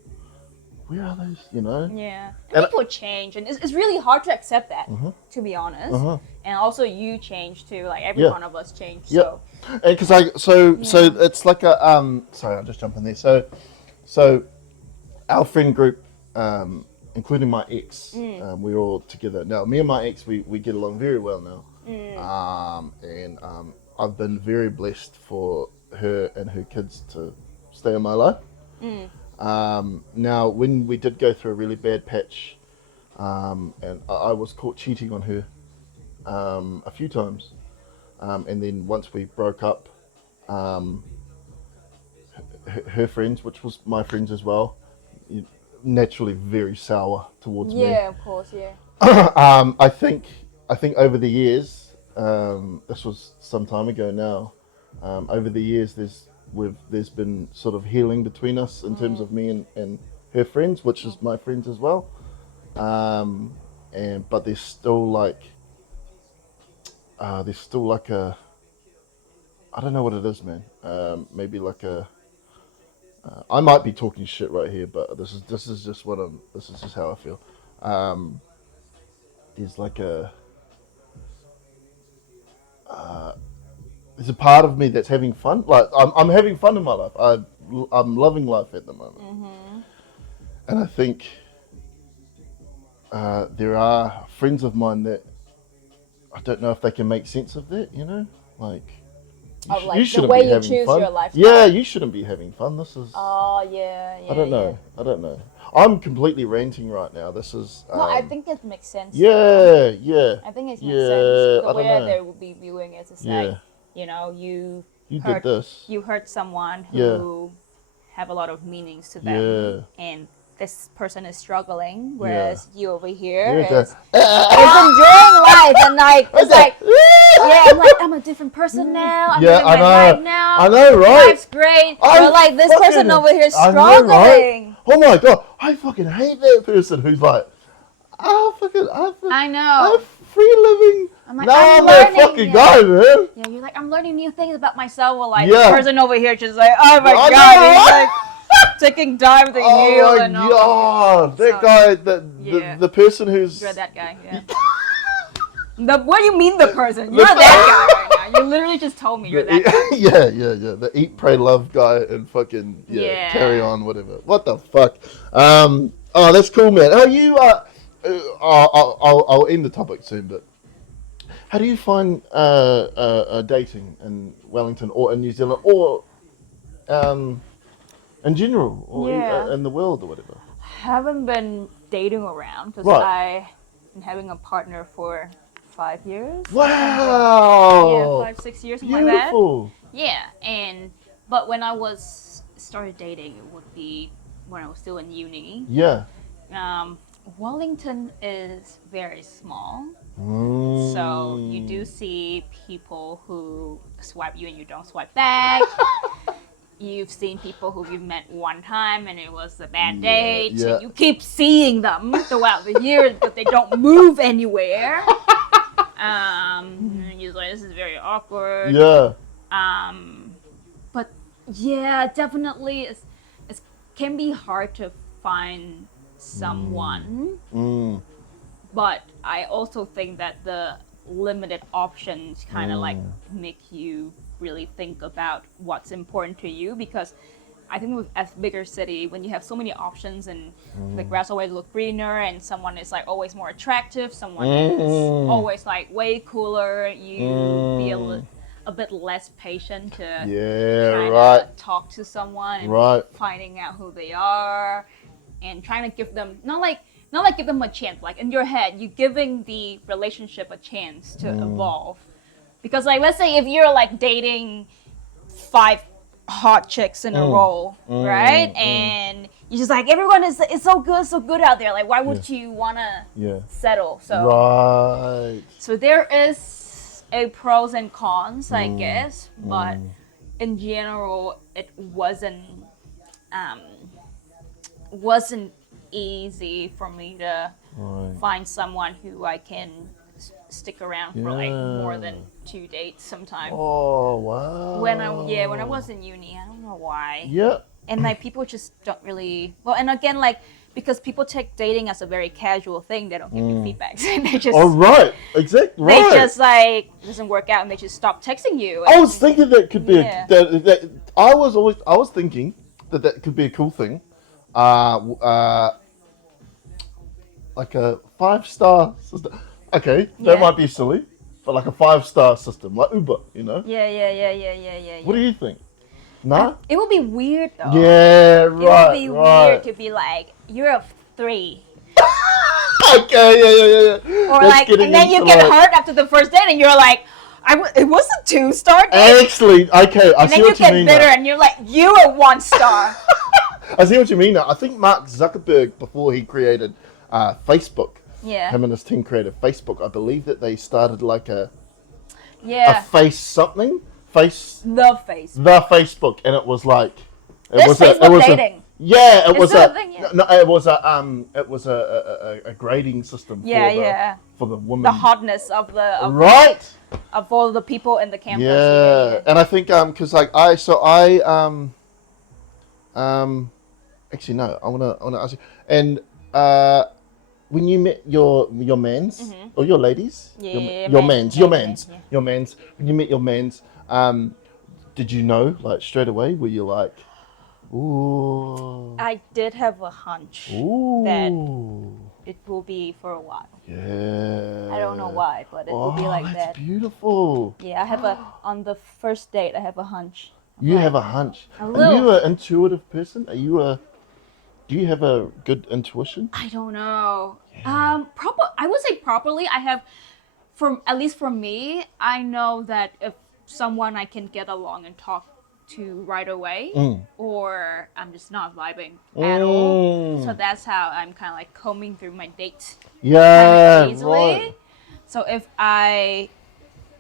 where are those? You know? Yeah, And people change, and it's really hard to accept that, to be honest. And also, you change too. Like every one of us change. So And because so it's like a sorry, I'll just jump in there. So our friend group, including my ex, we're all together now. Me and my ex, we get along very well now. And I've been very blessed for her and her kids to stay in my life. Now, when we did go through a really bad patch, and I was caught cheating on her a few times, and then once we broke up, her friends, which was my friends as well, naturally very sour towards me. yeah, of course, yeah. I think over the years, this was some time ago now. Over the years, there's been sort of healing between us in terms of me and her friends, which is my friends as well. But there's still like a, I don't know what it is, man. Maybe like a. I might be talking shit right here, but this is just this is just how I feel. There's like a. There's a part of me that's having fun. Like I'm having fun in my life. I'm loving life at the moment, and I think there are friends of mine that I don't know if they can make sense of that. You know, like You shouldn't the way be you having choose fun. your lifestyle. Yeah, you shouldn't be having fun. This is. Oh yeah. I don't know. I don't know. I'm completely ranting right now. This is. No, I think it makes sense. Yeah, yeah. I think it makes Yeah, sense. I The way don't know. they would be viewing it is Yeah. like, you know, you You hurt, did this. you hurt someone who have a lot of meanings to them, and this person is struggling, whereas you over here You're is enjoying life, and like it's like, yeah, I'm like I'm a different person now. I'm living my life now. I know, right? Life's great. But like this person over here is I struggling. know, right? Oh my god, I fucking hate that person who's like, I know. I'm free living. I'm like, Nah, I'm I'm that learning, fucking yeah. guy, man. Yeah, you're like, I'm learning new things about myself. Well, like, Yeah. the person over here just like, oh my I god, know, he's right? like taking time to heal Oh and my all. god, that So, guy, yeah. the person who's You're that guy, yeah. What do you mean the person? You're that guy right now. You literally just told me you're that guy. Yeah. The eat, pray, love guy and fucking carry on, whatever. What the fuck? Oh, that's cool, man. How you? I'll end the topic soon, but how do you find dating in Wellington or in New Zealand or in general or in the world or whatever? Haven't been dating around because I've been having a partner for 5 years. Wow. Yeah, 5-6 years, something Beautiful. like that. Yeah, but when I started dating, it would be when I was still in uni. Yeah. Wellington is very small, Mm. so you do see people who swipe you and you don't swipe back. You've seen people who you've met one time and it was a bad date. Yeah. And you keep seeing them throughout the years, but they don't move anywhere. And you're like, this is very awkward. Yeah. But yeah, definitely, it can be hard to find someone. Mm. But I also think that the limited options kind of like make you really think about what's important to you, because I think with a bigger city, when you have so many options and the grass always look greener and someone is like always more attractive, someone is always like way cooler, you be a bit less patient to talk to someone and finding out who they are and trying to give them not like give them a chance, like in your head you're giving the relationship a chance to evolve. Because like, let's say if you're like dating 5 hot chicks in a row, right? And you're just like, everyone is so good out there. Like, why would you wanna settle? So there is a pros and cons, I guess, but in general, it wasn't easy for me to find someone who I can stick around for like more than 2 dates sometimes. Oh wow. When I was in uni, I don't know why. Yeah. And like people just don't really and again, like, because people take dating as a very casual thing, they don't give you feedbacks. They just exactly. They just like, it doesn't work out and they just stop texting you. I was thinking that could be I was thinking that could be a cool thing. Like a 5-star system. Okay, that might be silly, but like a 5-star system, like Uber, you know? Yeah. What do you think? Nah? It would be weird though. Yeah, right. It would be weird to be like, you're a 3. Okay, yeah. Or like, and then you get hurt after the first date and you're like, it was a 2-star date. Actually, okay, I see what you mean. And then you get bitter and you're like, you're a 1-star. I see what you mean now. I think Mark Zuckerberg, before he created Facebook, him and his team created Facebook, I believe that they started like a face something. The Facebook, and it was like dating. It was a thing, no, it was a grading system for the woman. The hotness of of all the people in the campus. Yeah. And I think because like actually no, I wanna ask you, and when you met your mans or your ladies, your mans, when you met your mans, did you know like straight away? Were you like, ooh? I did have a hunch that it will be for a while. Yeah. I don't know why, but it will be like that. Beautiful. Yeah, I have on the first date, I have a hunch. You have a hunch. Are you an intuitive person? Do you have a good intuition? I don't know. I would say properly. I have, at least for me, I know that if someone I can get along and talk to right away, or I'm just not vibing at all. So that's how I'm kind of like combing through my dates kind of easily. Right. So if I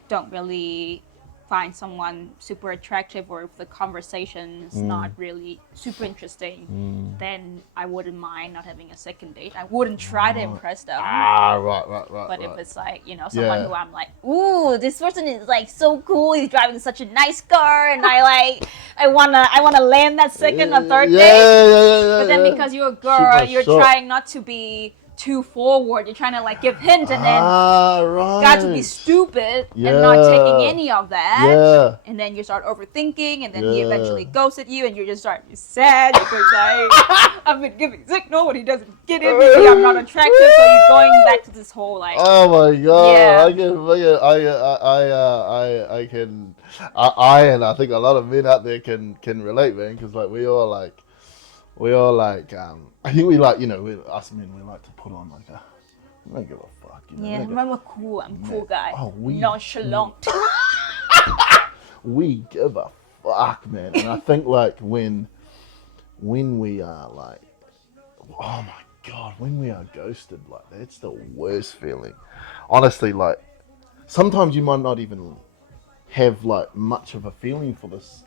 don't really find someone super attractive, or if the conversation is not really super interesting, then I wouldn't mind not having a second date. I wouldn't try to impress them. Right. But if it's like, someone who I'm like, ooh, this person is like so cool, he's driving such a nice car, and I wanna land that second or third date. But then because you're a girl, you're trying not to be too forward. You're trying to like give hints and then right. got to be stupid and not taking any of that. Yeah. And then you start overthinking, and then he Yeah. eventually ghosted you, and you just start sad because like I've been giving signal, but he doesn't get it. Maybe I'm not attractive, so you're going back to this whole like. Oh my god! Yeah. I can, and I think a lot of men out there can relate, man. Because like we all like, I think we like, us men, we like to put on like a, I don't give a fuck, Yeah, remember cool. I'm a cool guy. Oh, Nonchalant. We give a fuck, man. And I think like when we are like, oh my god, when we are ghosted, like that's the worst feeling. Honestly, like sometimes you might not even have like much of a feeling for this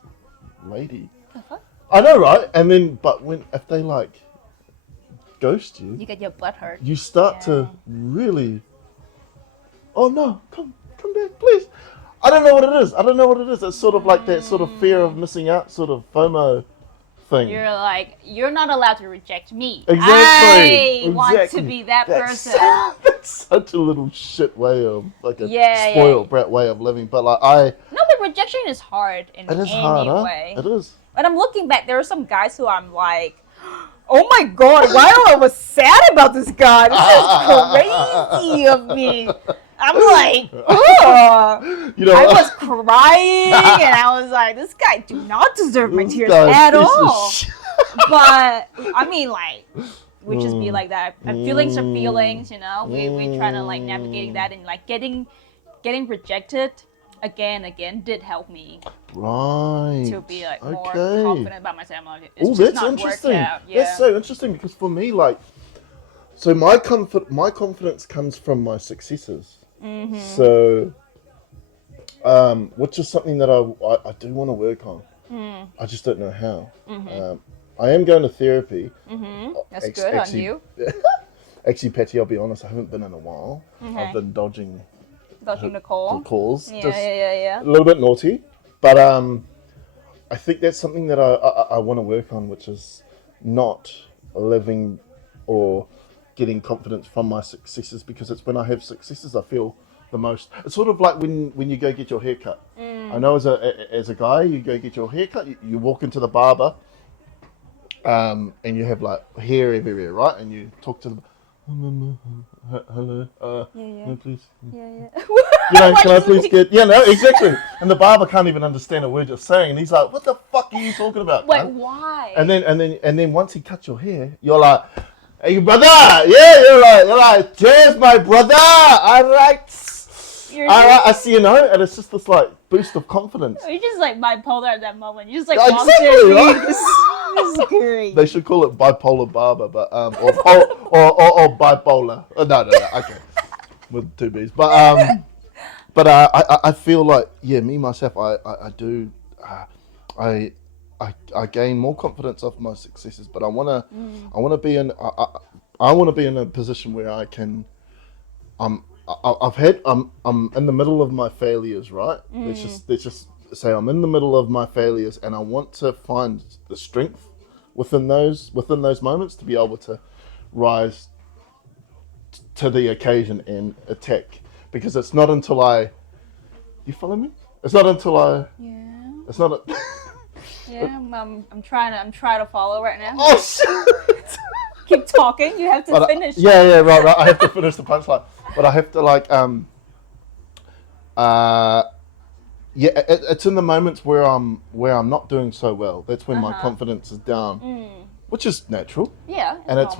lady. I know, right? And then, but if they like ghost you, You get your butt hurt. you start to really, oh no, come back, please. I don't know what it is. It's sort of like that sort of fear of missing out, sort of FOMO thing. You're like, you're not allowed to reject me. Exactly. I want to be that person. That's such a little shit way of, like a Yeah, spoiled brat way of living. But like No, but rejection is hard in it is any hard, huh? way. It is. When I'm looking back, there are some guys who I'm like, oh my god, why I was sad about this guy? This is crazy of me. I'm like, ugh. I was crying and I was like, this guy do not deserve my tears at all. But I mean, like, we just be like that. Feelings are feelings, We try to like navigating that, and like getting rejected again did help me Right. to be like more confident about myself. I'm like, it's Oh, just that's not interesting. worked out. Yeah. That's so interesting because for me, like, so my confidence comes from my successes. Mm-hmm. So, which is something that I do want to work on. I just don't know how. I am going to therapy. That's good on you. Actually, Patty, I'll be honest, I haven't been in a while. Okay. I've been dodging Dodging the call. the calls. Yeah. A little bit naughty, but I think that's something that I want to work on, which is not living or getting confidence from my successes, because it's when I have successes I feel the most. It's sort of like when you go get your hair cut. I know as a guy, you go get your hair cut, you walk into the barber, and you have like hair everywhere, right? And you talk to the hello, no, please. Yeah. Can I please get? Yeah, no, exactly. And the barber can't even understand a word you're saying. And he's like, "What the fuck are you talking about?" Like, man? why? And then once he cuts your hair, you're like, "Hey, brother, yeah, you're right. Cheers, my brother. All right, I see, and it's just this like boost of confidence. You're just like bipolar at that moment. You just like Exactly, walked in. right? This is great. They should call it bipolar barber, but or bipolar. No, okay, with two B's. But I feel like, yeah, me myself, I do, I gain more confidence off my successes, but I wanna be in a position where I can, I'm in the middle of my failures, right? Let's just say I'm in the middle of my failures, and I want to find the strength within those moments to be able to rise to the occasion and attack. Because it's not until you follow me? It's not until Yeah. it's not Yeah, I'm trying to follow right now. Oh shit! Keep talking. You have to finish. Yeah, right. I have to finish the punchline, but I have to it's in the moments where I'm not doing so well. That's when my confidence is down, which is natural. Yeah. And it's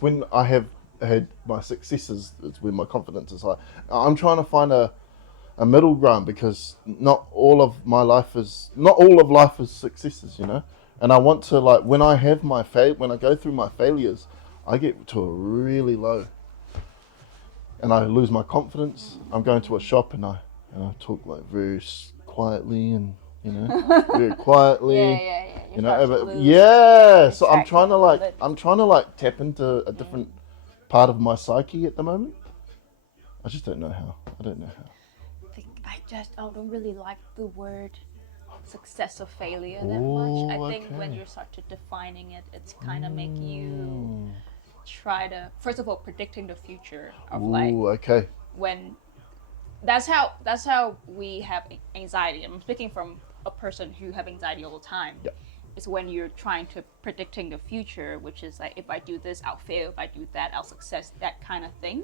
when I have had my successes. It's when my confidence is high. I'm trying to find a middle ground, because not all of life is successes, And I want to, like, when I have when I go through my failures, I get to a really low, and I lose my confidence. I'm going to a shop and I talk like very quietly and very quietly. Yeah. So I'm trying to tap into a different part of my psyche at the moment. I just don't know how. I don't really like the word success or failure that much. I think when you start to defining it, it's kind of make you try to, first of all, predicting the future of Ooh, okay. when that's how we have anxiety. I'm speaking from a person who have anxiety all the time. Yep. It's when you're trying to predicting the future, which is like, if I do this, I'll fail. If I do that, I'll success. That kind of thing.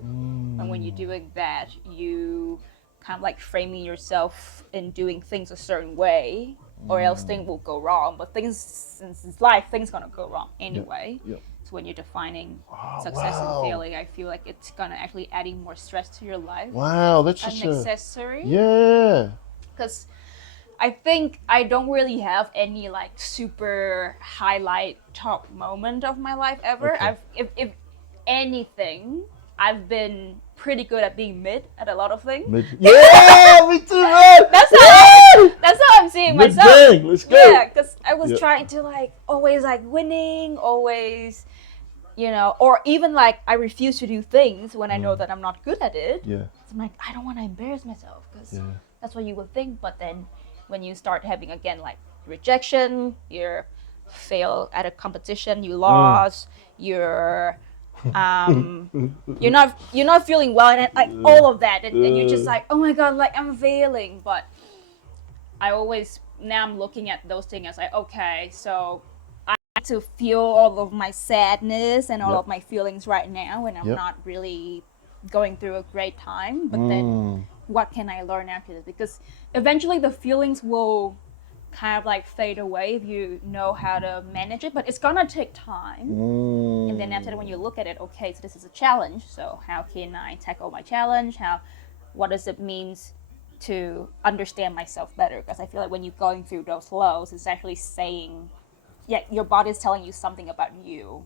And when you're doing that, you kind of like framing yourself in doing things a certain way, or else things will go wrong. But things, since it's life, things gonna go wrong anyway. Yep. So when you're defining Oh, success wow. and failing, I feel like it's gonna actually adding more stress to your life. Wow, that's such a... Unnecessary. Yeah. Because I think I don't really have any like super highlight top moment of my life ever. Okay. If anything, I've been pretty good at being mid at a lot of things. Yeah, me too, man. That's how I'm seeing Mid myself. bang, let's go. Yeah, because I was Yeah. trying to like always like winning, always, or even like I refuse to do things when I know that I'm not good at it. Yeah. So I'm like, I don't want to embarrass myself, because Yeah. that's what you would think. But then when you start having again like rejection, you fail at a competition, you lost, you're you're not feeling well, and like all of that, and you're just like, oh my god, like I'm failing. But now I'm looking at those things as like, okay, so I have to feel all of my sadness and all Yep. of my feelings right now when I'm Yep. not really going through a great time. But then what can I learn after this? Because eventually the feelings will kind of like fade away if you know how to manage it, but it's gonna take time. And then after that, when you look at it, okay, so this is a challenge, so how can I tackle my challenge? What does it mean to understand myself better? Because I feel like when you're going through those lows, it's actually saying, yeah, your body's telling you something about you.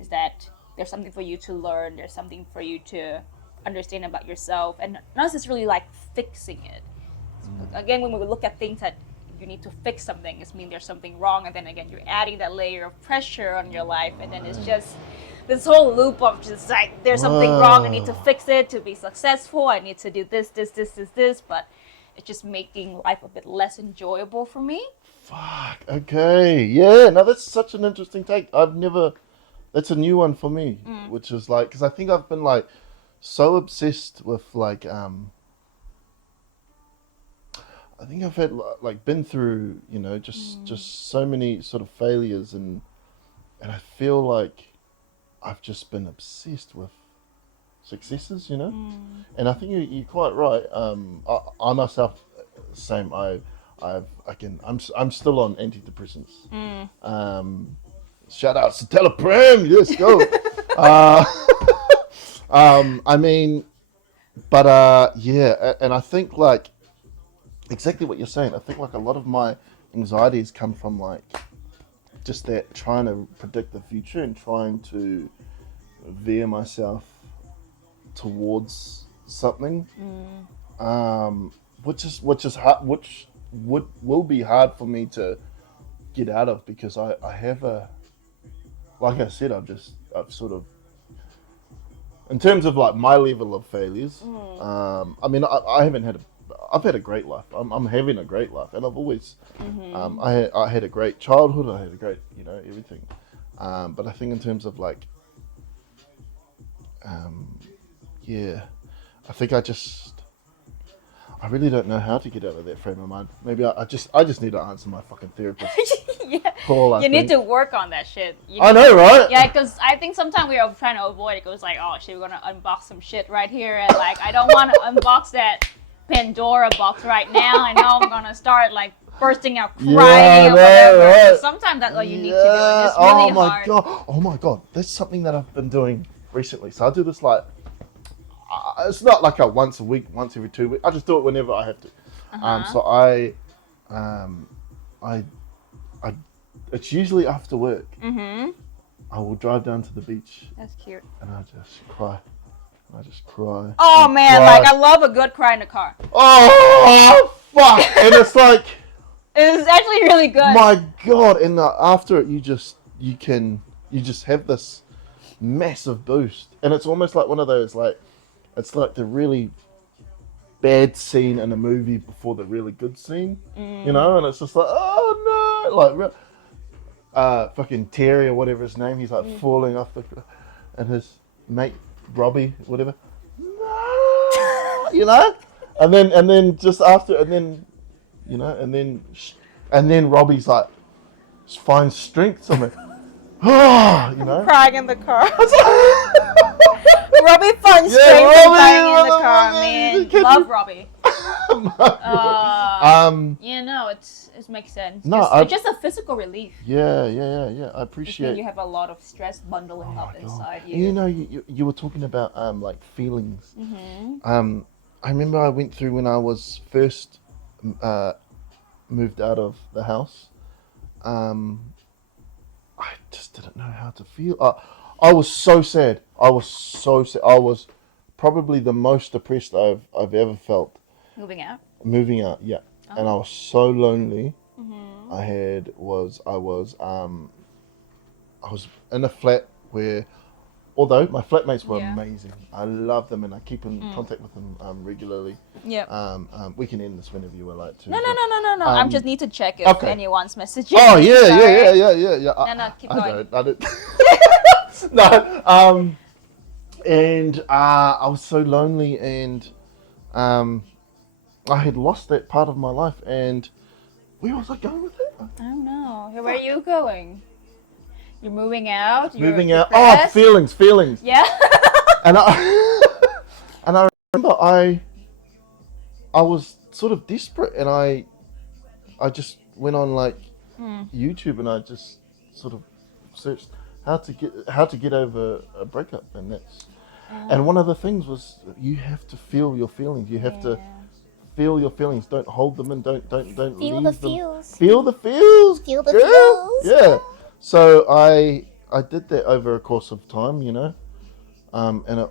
Is that there's something for you to learn, there's something for you to understand about yourself, and not necessarily like fixing it. Again, when we look at things that you need to fix something, it means there's something wrong, and then again you're adding that layer of pressure on your life, and then it's just this whole loop of just like, there's something wrong, I need to fix it to be successful, I need to do this, but it's just making life a bit less enjoyable for me. Fuck. Okay. Yeah. No, that's such an interesting take. That's a new one for me, which is like, because I think I've been like so obsessed with like, I think I've had like been through, just so many sort of failures, and I feel like I've just been obsessed with successes, and I think you're quite right. I myself, same. I'm still on antidepressants. Shout out to Teleprem, let's go. I mean, but yeah, and I think like exactly what you're saying. I think like a lot of my anxieties come from like just that trying to predict the future and trying to veer myself towards something, which is hard, which will be hard for me to get out of, because I have like I said, I've sort of, in terms of like my level of failures, I mean, I've had a great life. I'm having a great life, and I've always, I had a great childhood. I had a great, everything. But I think in terms of like, yeah, I think I really don't know how to get out of that frame of mind. Maybe I just need to answer my fucking therapist. Yeah. Call, you need to work on that shit. I know, right? Yeah, because I think sometimes we are trying to avoid it. It was like, oh shit, we're gonna unbox some shit right here, and like I don't want to unbox that Pandora box right now. I know I'm gonna start like bursting out crying or whatever. Right. Sometimes that's all you need to do. And it's really hard. Oh my god, that's something that I've been doing recently. So I do this like, it's not like a once a week, once every 2 weeks. I just do it whenever I have to. So I it's usually after work. I will drive down to the beach. That's cute. And I just cry. Oh man, cry. like I love a good cry in the car. Oh fuck! And it's like, it's actually really good. my god! And after it, you just have this massive boost, and it's almost like one of those like, it's like the really bad scene in a movie before the really good scene, and it's just like, oh no, like fucking Terry or whatever his name, he's like falling off the, and his mate Robbie, whatever, no, you know, and then just after, and then, you know, and then Robbie's like finds strength somewhere. You know. Crying in the car. Robbie finds Yeah, strength in Robbie, crying in the car, motherfucker, man. you Love Robbie. Yeah, No, it makes sense. No, It's just a physical relief. yeah. I Which appreciate. means you have a lot of stress bundling Oh my up God. inside You you. know, you were talking about like feelings. Mm-hmm. I remember I went through when I was first moved out of the house. I just didn't know how to feel. I was so sad. I was so sad. I was probably the most depressed I've ever felt Moving out. moving out. Yeah, and I Oh. was so lonely. Mm-hmm. I was in a flat where, although my flatmates were Yeah. amazing, I love them and I keep in contact with them regularly. Yep. We can end this whenever you would like to. No. but- I just need to check if okay. anyone's messaging. Oh me, yeah, sorry. yeah. No, keep I going. don't. No. And I was so lonely, and I had lost that part of my life. And where was I going with it? I don't know. Where are you going? You're moving out. You're Moving out. depressed? Oh, feelings. Yeah. And I remember I was sort of desperate, and I just went on like YouTube, and I just sort of searched how to get over a breakup, and that's and one of the things was you have to feel your feelings. You have to feel your feelings. Don't hold them, and don't Feel leave the them. feels. Feel the feels. Feel the girl. feels. Yeah. So I did that over a course of time, you know, and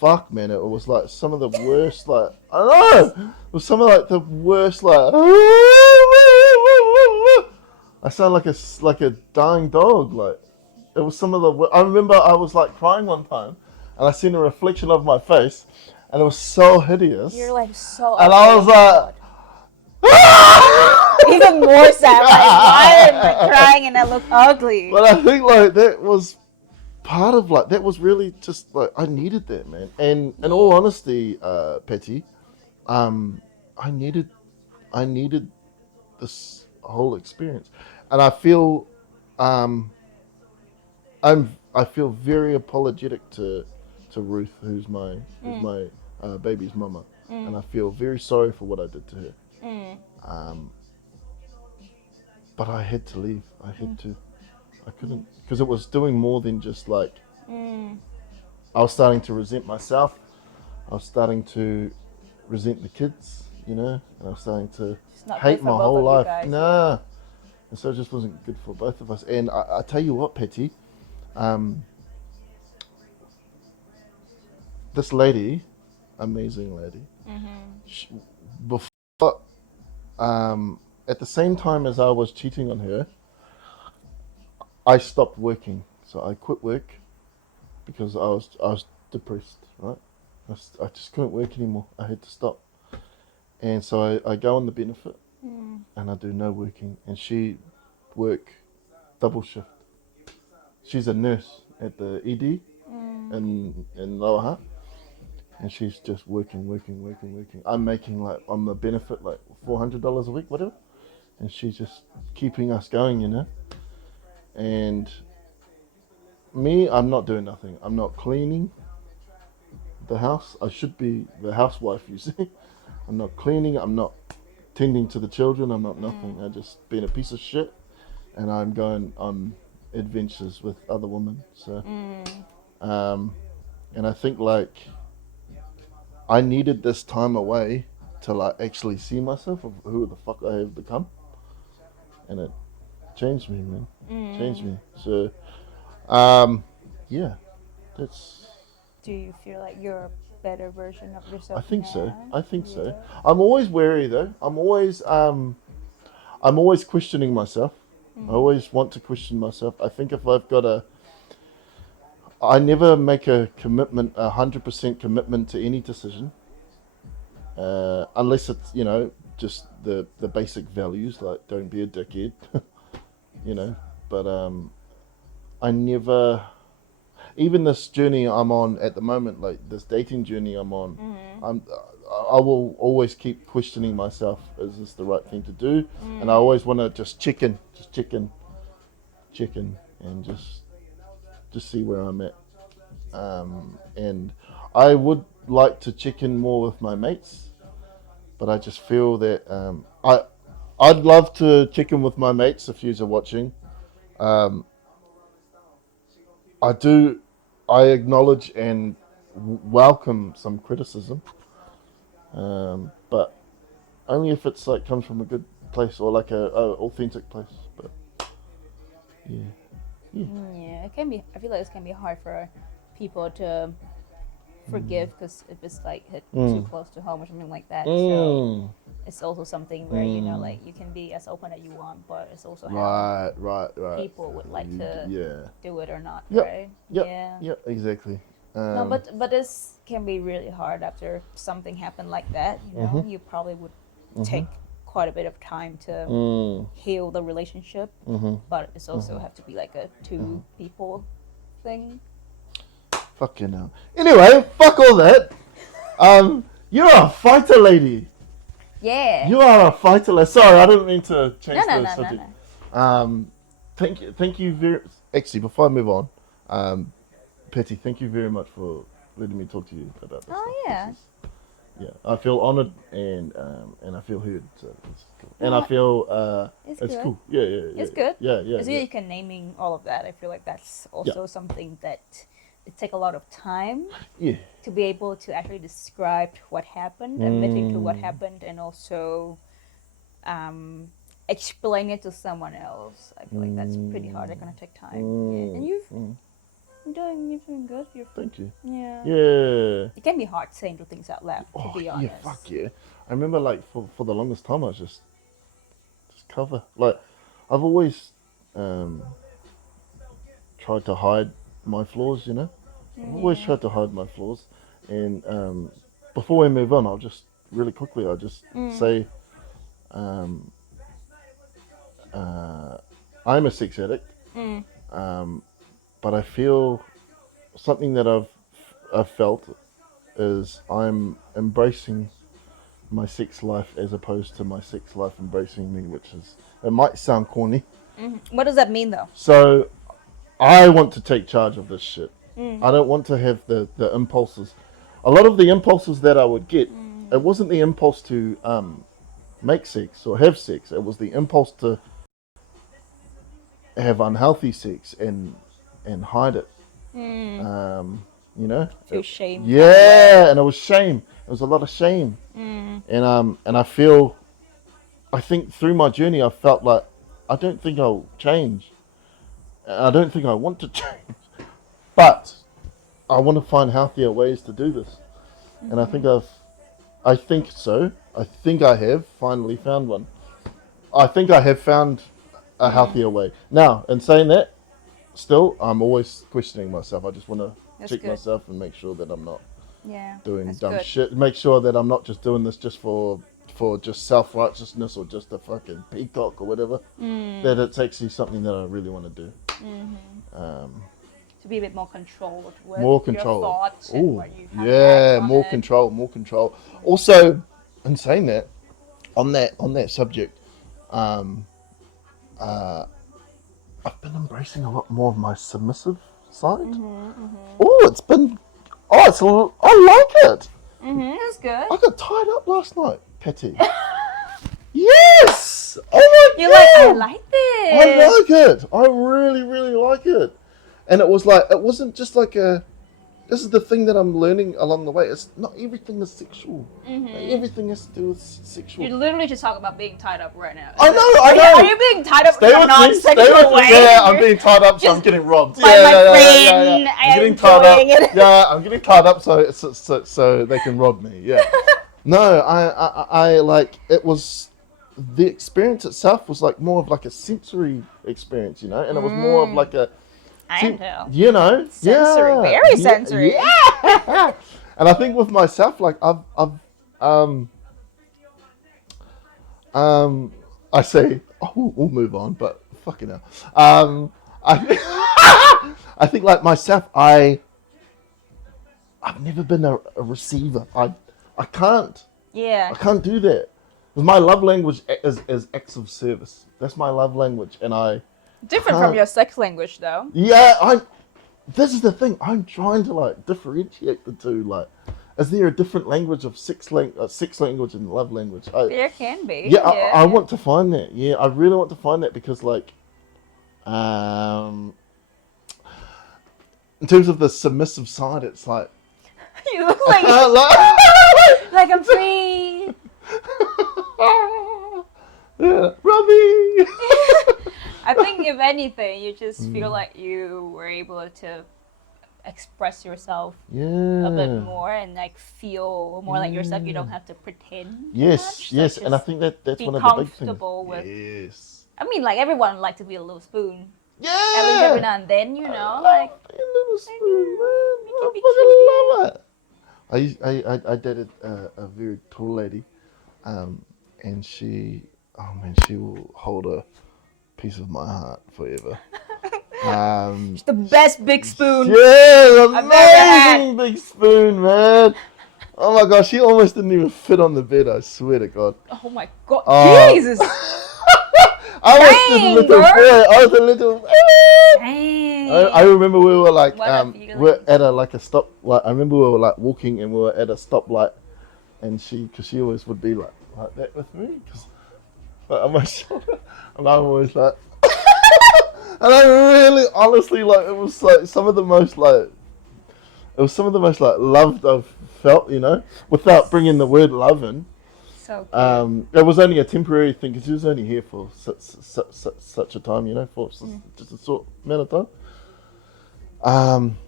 fuck man, it was like some of the worst, like I don't know, it was some of like the worst, like I sound like a dying dog, like it was some of the. I remember I was like crying one time, and I seen a reflection of my face, and it was so hideous. You're like so. And I was like. Even more sad. Like, why am I crying and I look ugly? But I think like that was part of like that was really just like I needed that, man. And in all honesty, Petty, I needed this whole experience, and I feel I feel very apologetic to Ruth, who's my baby's mama, and I feel very sorry for what I did to her. But I had to leave. I had to. I couldn't, because it was doing more than just like. I was starting to resent myself. I was starting to resent the kids, you know, and I was starting to It's not hate good for my both whole of you life. guys. Nah, and so it just wasn't good for both of us. And I tell you what, Petty, this lady, amazing lady, she, before, at the same time as I was cheating on her, I stopped working. So I quit work because I was depressed, right? I just couldn't work anymore. I had to stop. And so I go on the benefit and I do no working. And she work double shift. She's a nurse at the ED in Lower Hutt. And she's just working. I'm making like on the benefit like $400 a week, whatever. And she's just keeping us going, you know. And me, I'm not doing nothing. I'm not cleaning the house. I should be the housewife, you see. I'm not cleaning. I'm not tending to the children. I'm not nothing. I just being a piece of shit. And I'm going on adventures with other women. So, and I think like I needed this time away to like actually see myself of who the fuck I have become. And it changed me, man. Changed me. So, yeah, that's. Do you feel like you're a better version of yourself? I think so. now? I think so. Yeah. I'm always wary though. I'm always questioning myself. I always want to question myself. I think if I've got I never make a commitment, 100% commitment to any decision, unless it's, you know, just the basic values, like don't be a dickhead, you know. But I never, even this journey I'm on at the moment, like this dating journey I'm on, I will always keep questioning myself: is this the right thing to do? And I always want to just chicken, and just see where I'm at. And I would like to chicken more with my mates, but I just feel that I'd love to chicken with my mates if yous are watching. I acknowledge and welcome some criticism, but only if it's like comes from a good place or like a authentic place. But yeah. Yeah, it can be. I feel like it can be hard for people to forgive because if it's like hit too close to home or something like that. So it's also something where like you can be as open as you want, but it's also how Right. people would like to do it or not, Yep. right? Yep, exactly. No, but this can be really hard after something happened like that. You know, you probably would take quite a bit of time to heal the relationship, but it's also have to be like a two people thing. Fucking hell. Anyway, fuck all that. You're a fighter, lady. Yeah. You are a fighter, lady. Sorry, I didn't mean to change No. subject. Thank you very. Actually, before I move on, Petty, thank you very much for letting me talk to you about this. Oh, yeah. Yeah, I feel honoured and I feel heard. So it's cool. And I feel it's good. cool. Yeah. It's good. Yeah. It's really can naming all of that. I feel like that's also something that it take a lot of time to be able to actually describe what happened, admitting to what happened, and also explain it to someone else. I feel like that's pretty hard. It's gonna take time. Yeah. And you're doing good. Thank you. Yeah. Yeah. It can be hard saying the things out loud, to be honest. Yeah, fuck yeah. I remember like for the longest time I was just cover. Like I've always tried to hide my flaws, you know? I've always tried to hide my flaws. And before we move on, I'll just really quickly say I'm a sex addict. But I feel something that I've felt is I'm embracing my sex life as opposed to my sex life embracing me, which is, it might sound corny. What does that mean though? So I want to take charge of this shit. I don't want to have the impulses. A lot of the impulses that I would get, it wasn't the impulse to make sex or have sex. It was the impulse to have unhealthy sex and hide it. You know? Feel shame. Yeah, and it was shame. It was a lot of shame. And I think through my journey I felt like I don't think I'll change. I don't think I want to change. But I want to find healthier ways to do this. And I think I think I have finally found one. I think I have found a healthier way. Now, in saying that, still, I'm always questioning myself. I just want to check myself and make sure that I'm not doing dumb shit. Make sure that I'm not just doing this just for just self-righteousness or just a fucking peacock or whatever. That it's actually something that I really want to do. To be a bit more controlled with your thoughts Ooh, and what you have more control. Also, in saying that, on that subject, I've been embracing a lot more of my submissive side. I like it. That's good. I got tied up last night, Petty. Yes! Oh my You're god! like, I like this. I like it. I really, really like it. And it was like, it wasn't just like this is the thing that I'm learning along the way. It's not everything is sexual. Everything has to do with sexual. You're literally just talking about being tied up right now. I know. Are you being tied up in a non-sexual way? Yeah, I'm being tied up, so I'm getting robbed. By my friend, I'm getting tied up. it. Yeah, I'm getting tied up so they can rob me. Yeah. No, I like, it was, the experience itself was like more of like a sensory experience, you know, and it was more of like a, I can tell. you know, Sensory, very sensory. Yeah. And I think with myself, like I've I say, oh, we'll move on, but fucking hell. I think like myself, I've never been a receiver. I can't. Yeah. I can't do that. 'Cause my love language is acts of service. That's my love language, and I Different from can't. your sex language, though. Yeah, I'm. This is the thing. I'm trying to like differentiate the two. Like, is there a different language of sex language and love language? There can be. Yeah, Yeah. I want to find that. Yeah, I really want to find that because like, um, in terms of the submissive side, it's like You look I like can't like I'm free. yeah, Robbie. I think if anything, you just Mm. feel like you were able to express yourself Yeah. a bit more and like feel more like yourself. You don't have to pretend. Yes, much, so yes, and I just think that's be one of the big things. comfortable with. Yes. I mean, like everyone would like to be a little spoon. Yeah. At least every now and then, you know, I like love being a little spoon, man. make I it be fucking love it. I dated a very tall lady, and she, oh man, she will hold a piece of my heart forever. it's the best big spoon. Yeah, I've ever had. amazing big spoon, man. Oh my gosh, she almost didn't even fit on the bed. I swear to God. Oh my god, Oh. Jesus! I was this Dang, little girl. boy. I was a little. Dang. I remember we were like What a feeling. we're at a stop. Like I remember we were like walking and we were at a stoplight, and because she always would be like that with me, because like, on my shoulder, and I'm always like, and I really honestly like it was like some of the most like loved I've felt, you know, without bringing the word love in. So cute. It was only a temporary thing because she was only here for such a time, you know, for just a short amount of time.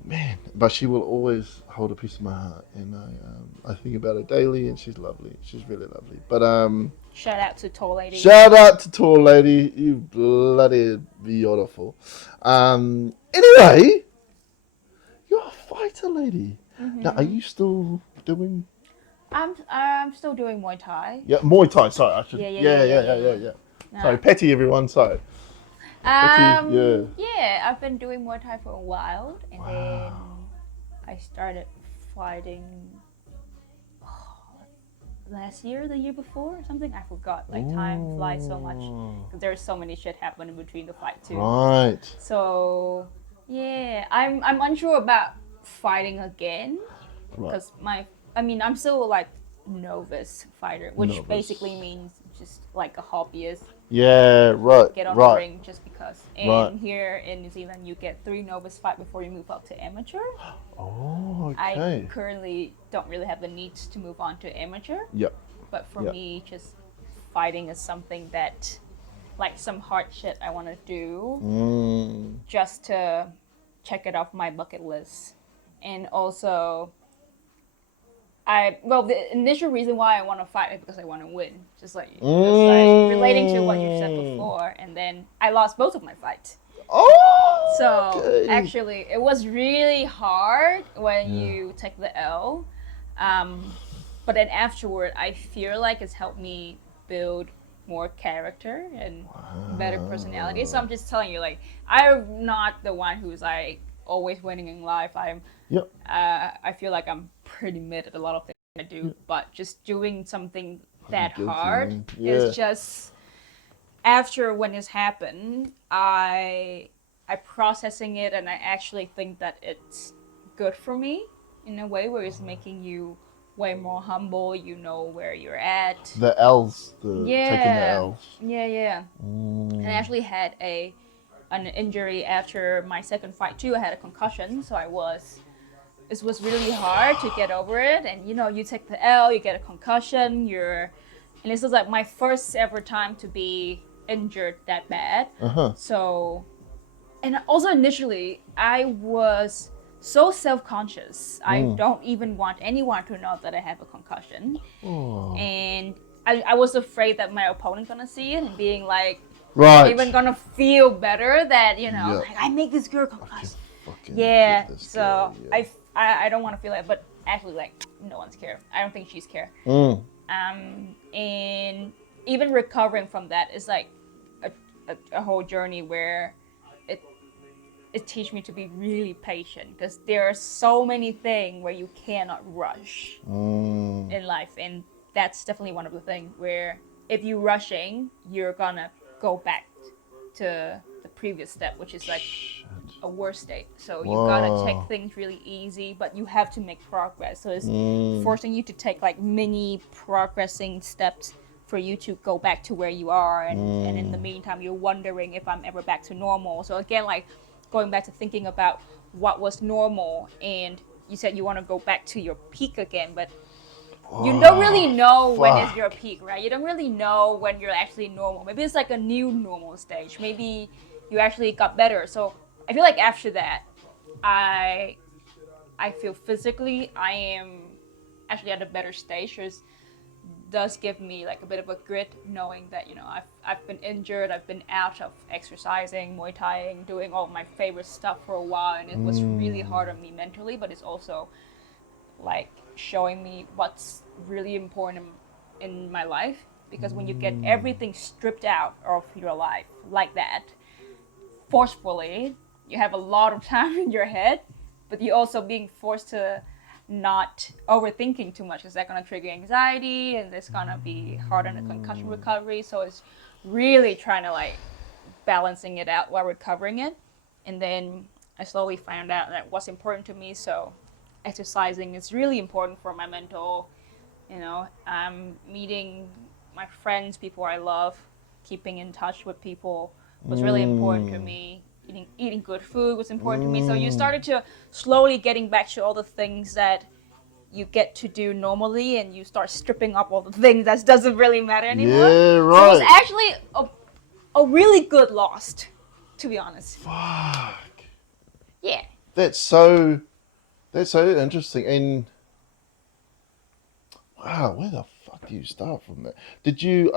Man, but she will always hold a piece of my heart, and I think about her daily, and she's lovely. She's really lovely. But Shout out to Tall Lady. shout out to tall lady, you bloody beautiful. Anyway, you're a fighter lady. Now, are you still doing? I'm still doing Muay Thai. Yeah, Muay Thai. Sorry, I should. Yeah. Nah. Sorry, Patty, everyone. Sorry. Patty, yeah. Yeah, I've been doing Muay Thai for a while, and then I started fighting last year, the year before, or something. I forgot. Like time flies so much because there's so many shit happening between the fight too. Right. So yeah, I'm unsure about fighting again Right. because I'm still like novice fighter, which Novice. basically means just like a hobbyist. Yeah. Right. Get on right. the ring just because. And Right. here in New Zealand, you get 3 novice fight before you move up to amateur. Oh, I okay. currently don't really have the needs to move on to amateur, Yep. but for Yep. me, just fighting is something that, like some hard shit I want to do just to check it off my bucket list. And also, the initial reason why I want to fight is because I want to win. Just like relating to what you said before. And then I lost both of my fights. Oh. So okay. actually, it was really hard when you take the L. But then afterward, I feel like it's helped me build more character and better personality. So I'm just telling you, like, I'm not the one who's like always winning in life. Yep. I feel like I'm pretty mid at a lot of things I do, but just doing something that Guilty, hard man. Yeah. is just after when this happened, I processing it, and I actually think that it's good for me in a way where it's making you way more humble. You know where you're at. The L's, taking the Yeah. L's. Yeah. And I actually had an injury after my second fight too. I had a concussion, so it was really hard to get over it. And you know, you take the L, you get a concussion, and this was like my first ever time to be injured that bad. So, and also initially, I was so self-conscious. I don't even want anyone to know that I have a concussion. And I was afraid that my opponent gonna see it and being like, Right. even gonna feel better that, you know, Yeah. like, I make this girl concussed. Fucking Yeah, get this so girl, yeah. I don't want to feel it, but actually, like, no one's care. I don't think she's care. And even recovering from that is like a whole journey where it teach me to be really patient because there are so many things where you cannot rush in life, and that's definitely one of the things where if you're rushing, you're gonna go back to the previous step, which is like a worse state. So you gotta take things really easy, but you have to make progress. So it's forcing you to take like mini progressing steps for you to go back to where you are, and in the meantime you're wondering if I'm ever back to normal. So again, like going back to thinking about what was normal, and you said you want to go back to your peak again, but you don't really know when is your peak, right? You don't really know when you're actually normal. Maybe it's like a new normal stage. Maybe you actually got better. So I feel like after that, I feel physically I am actually at a better stage. Because does give me like a bit of a grit knowing that, you know, I've been injured, I've been out of exercising, Muay Thaiing, doing all my favorite stuff for a while, and it was really hard on me mentally, but it's also like showing me what's really important in my life, because when you get everything stripped out of your life like that forcefully, you have a lot of time in your head, but you're also being forced to not overthinking too much, because that's going to trigger anxiety and it's going to be hard on the concussion recovery. So it's really trying to like balancing it out while recovering it. And then I slowly found out that what's important to me. So exercising is really important for my mental, you know, meeting my friends, people I love, keeping in touch with people was really important to me. Eating good food was important to me. So you started to slowly getting back to all the things that you get to do normally, and you start stripping up all the things that doesn't really matter anymore. Yeah, right. So it was actually a really good lost, to be honest. Fuck. Yeah. That's so interesting. And wow, where the fuck do you start from that? Did you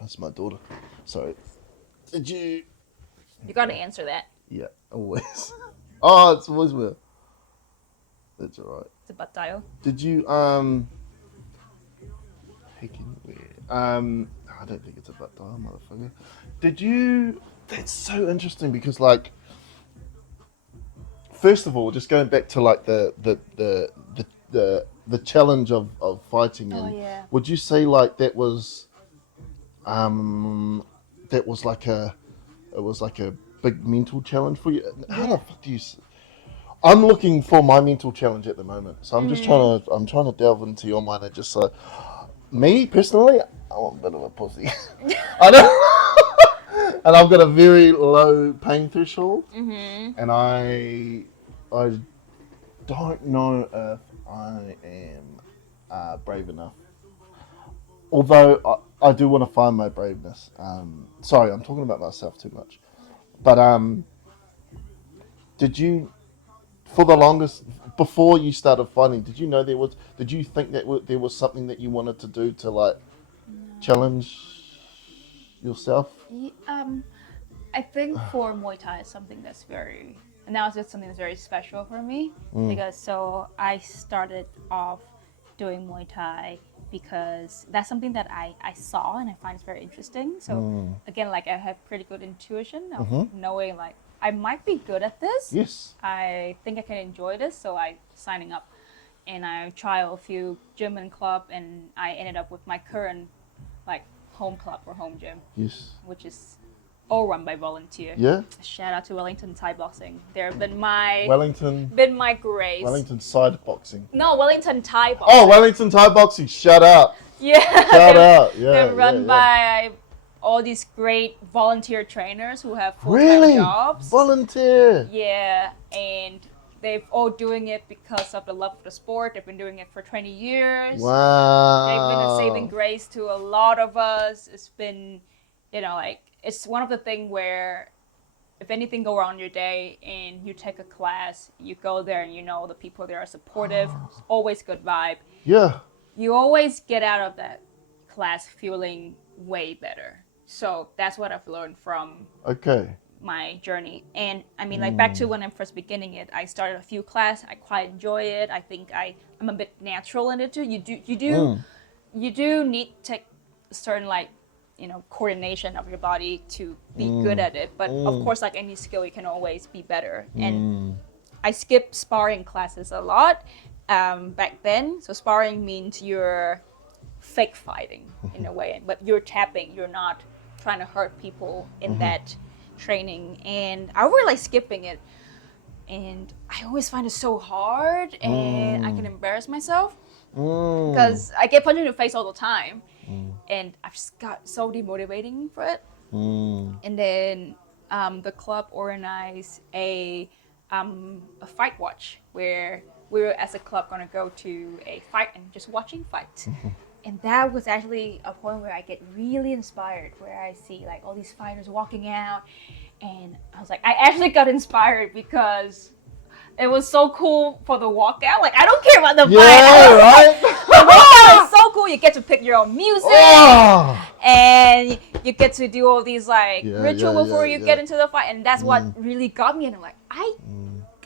that's my daughter. Sorry. Did you You got to answer that. Yeah, always. Oh, it's voicemail. That's alright. It's about dial. Did you Hacking weird. I don't think it's a butt dial, motherfucker. Did you That's so interesting because like first of all, just going back to like the challenge of fighting, Oh, and yeah. would you say like that was like a big mental challenge for you? How the fuck do you? I'm looking for my mental challenge at the moment, so I'm just trying to delve into your mind and just so me personally, I'm a bit of a pussy. I know, and I've got a very low pain threshold, and I don't know if I am brave enough. Although I do want to find my braveness. Sorry, I'm talking about myself too much. But did you, for the longest, before you started fighting, did you know did you think that there was something that you wanted to do to like challenge yourself? I think for Muay Thai is something that's very, and now it's just something that's very special for me, because so I started off doing Muay Thai because that's something that I saw and I find it's very interesting. So again, like I have pretty good intuition of knowing like I might be good at this. Yes. I think I can enjoy this, so I signing up and I tried a few gym and club, and I ended up with my current like home club or home gym, Yes. which is all run by volunteer. Yeah. Shout out to Wellington Thai Boxing. They've been my Wellington grace. Wellington Side Boxing. No, Wellington Thai Boxing. Oh, Wellington Thai Boxing. Shut up. Yeah. Shout out. Yeah. They're run yeah. by all these great volunteer trainers who have full-time Really? jobs. Volunteer. Yeah, and they've all doing it because of the love of the sport. They've been doing it for 20 years. Wow. They've been a saving grace to a lot of us. It's been, you know, like, it's one of the things where if anything go wrong your day and you take a class, you go there and you know the people there are supportive, always good vibe. Yeah. You always get out of that class feeling way better. So that's what I've learned from Okay. my journey. And I mean, like back to when I'm first beginning it, I started a few classes. I quite enjoy it. I think I'm a bit natural in it too. You do need to take certain like coordination of your body to be good at it. But of course, like any skill, you can always be better. And I skipped sparring classes a lot back then. So sparring means you're fake fighting in a way, but you're tapping. You're not trying to hurt people in that training. And I really like skipping it. And I always find it so hard, and I can embarrass myself because I get punched in the face all the time, and I just got so demotivating for it. And then the club organized a fight watch where we were as a club gonna go to a fight and just watching fights. And that was actually a point where I get really inspired, where I see like all these fighters walking out. And I was like, I actually got inspired because it was so cool for the walkout. Like, I don't care about the fight. Yeah, right? The walkout is so cool. You get to pick your own music. And you get to do all these like ritual before you get into the fight. And that's what really got me. And I'm like, I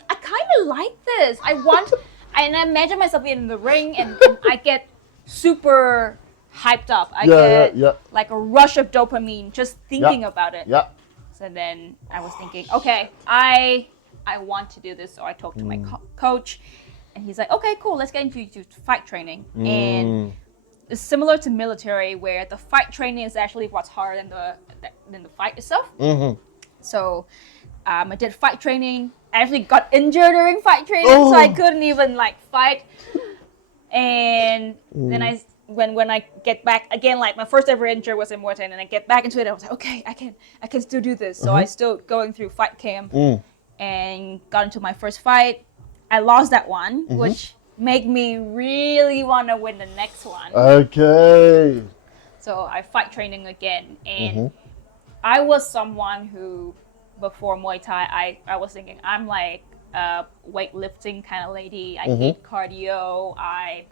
kind of like this. And I imagine myself being in the ring and I get super hyped up. I get like a rush of dopamine just thinking about it. So then I was thinking, okay, I want to do this. So I talked to my coach, and he's like, okay, cool, let's get into fight training. And it's similar to military, where the fight training is actually what's harder than the fight itself. So I did fight training. I actually got injured during fight training, so I couldn't even like fight. And then when I get back again, like my first ever injury was in Muay Thai, and I get back into it, I was like, okay, I can still do this. So I still going through fight camp and got into my first fight. I lost that one, which made me really want to win the next one. Okay. So I fight training again, and I was someone who, before Muay Thai, I was thinking I'm like a weightlifting kind of lady. I hate cardio. I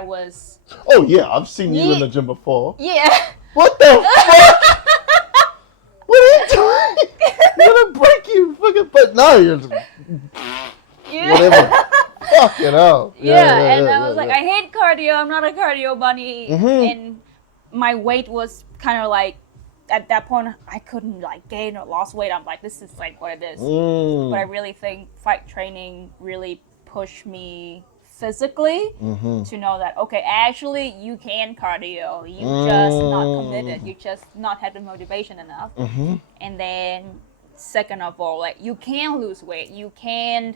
was. Oh yeah, I've seen you in the gym before. Yeah. What the fuck? What are you doing? I'm gonna break you, fucking. But no, you're just, whatever. Fucking hell. And I was like, I hate cardio. I'm not a cardio bunny. And my weight was kind of like, at that point, I couldn't like gain or lose weight. I'm like, this is like what it is. But I really think fight training really pushed me physically to know that, okay, actually you can cardio, you just not committed, you just not had the motivation enough. And then second of all, like you can lose weight, you can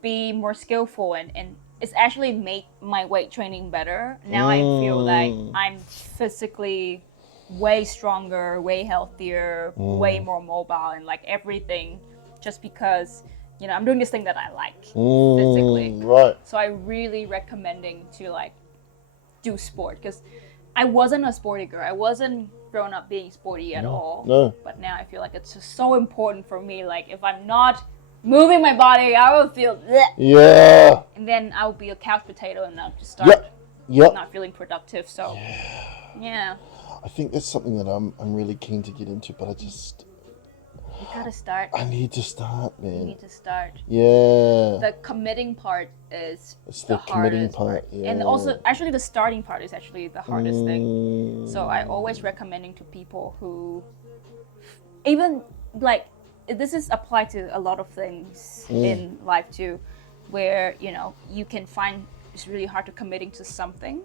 be more skillful, and it's actually made my weight training better. Now I feel like I'm physically way stronger, way healthier, way more mobile, and like everything, just because I'm doing this thing that I like physically. Right. So I really recommending to like do sport, because I wasn't a sporty girl. I wasn't grown up being sporty at all. No. But now I feel like it's just so important for me. Like if I'm not moving my body, I will feel bleh. Yeah. And then I'll be a couch potato, and I'll just start not feeling productive. So yeah. I think that's something that I'm really keen to get into, but you gotta start. I need to start, man. You need to start. Yeah. The committing part is the committing hardest part. Yeah. And also, actually, the starting part is actually the hardest thing. So I always recommending to people who, even like, this is applied to a lot of things in life too, where, you can find it's really hard to committing to something,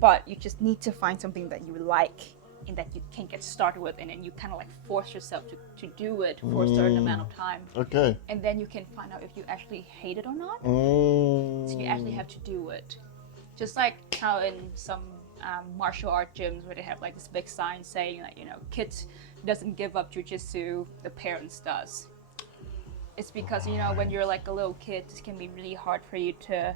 but you just need to find something that you like and that you can get started with, and then you kind of like force yourself to do it for a certain amount of time. Okay. And then you can find out if you actually hate it or not. So you actually have to do it. Just like how in some martial art gyms where they have like this big sign saying like, kids doesn't give up jujitsu, the parents does. It's because, when you're like a little kid, it can be really hard for you to,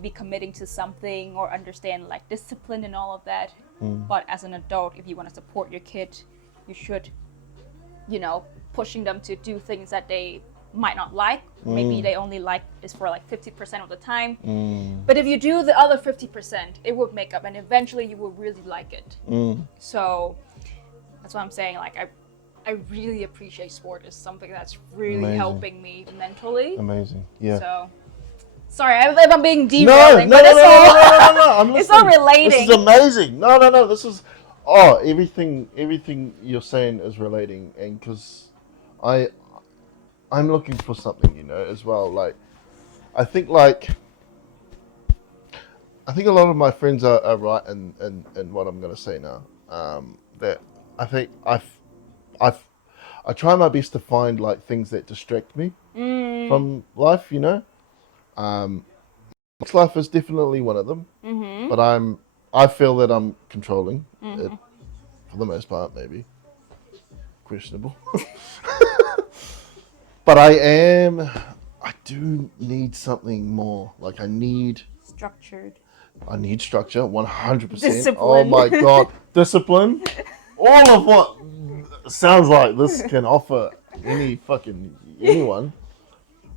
be committing to something or understand like discipline and all of that. But as an adult, if you want to support your kid, you should, pushing them to do things that they might not like. Maybe they only like is for like 50% of the time. But if you do the other 50%, it will make up, and eventually you will really like it. So that's what I'm saying. Like I really appreciate sport. It's something that's really helping me mentally. Amazing. Yeah. So Sorry, if I'm being No, derailing, no, but no, it's no, all no, no, no, no. I'm it's all listening. relating. This is amazing. No, no, no. This is everything you're saying is relating, and because I I'm looking for something, as well. Like I think like I think a lot of my friends are right in what I'm gonna say now. That I think I've I try my best to find like things that distract me from life. Um, Sex life is definitely one of them, but I feel that I'm controlling it for the most part, maybe questionable. But I do need something more. Like Structured. I need structure, 100%. Oh Discipline. my god, discipline. All of what sounds like this can offer anyone.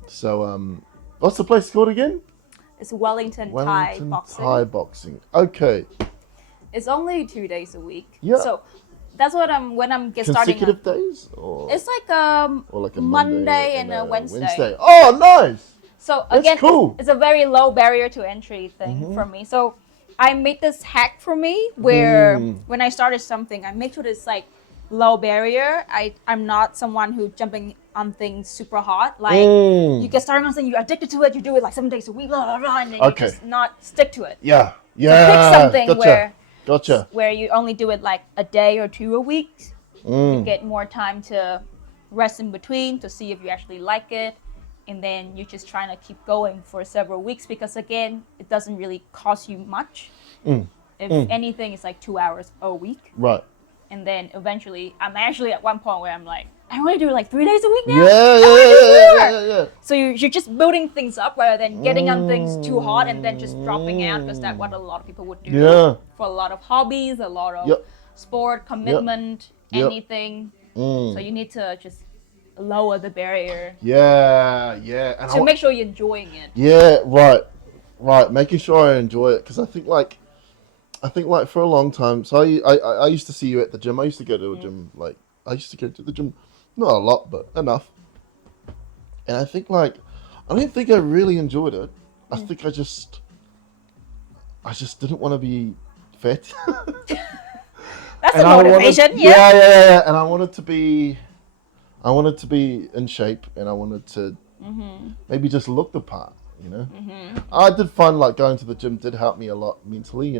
So what's the place called again? It's Wellington Thai Wellington boxing. Thai boxing. Okay. It's only 2 days a week. Yeah. So that's what when I'm starting. Consecutive days, or It's like or like a Monday and a Wednesday. Oh, nice. So That's again, cool. it's a very low barrier to entry thing for me. So I made this hack for me where when I started something, I make sure it's like low barrier. I'm not someone who jumping on things super hot. Like you get started on something, you're addicted to it, you do it like 7 days a week, blah, blah, blah, and then you just not stick to it. Yeah. So pick something Gotcha. where you only do it like a day or two a week. You get more time to rest in between to see if you actually like it. And then you're just trying to keep going for several weeks because again, it doesn't really cost you much. If anything, it's like 2 hours a week. Right. And then eventually, I'm actually at one point where I'm like, I only do it like 3 days a week now. Yeah. So you're just building things up rather than getting on things too hard and then just dropping out because that's what a lot of people would do for a lot of hobbies, a lot of sport, commitment, anything. So you need to just lower the barrier. Yeah. And to make sure you're enjoying it. Yeah, right. Making sure I enjoy it because I think like for a long time. So I used to see you at the gym. I used to go to a gym. Like I used to go to the gym, not a lot, but enough. And I think like I don't think I really enjoyed it. I think I just didn't want to be fat. That's a motivation, yeah. Yeah. And I wanted to be in shape, and I wanted to maybe just look the part, I did find like going to the gym did help me a lot mentally,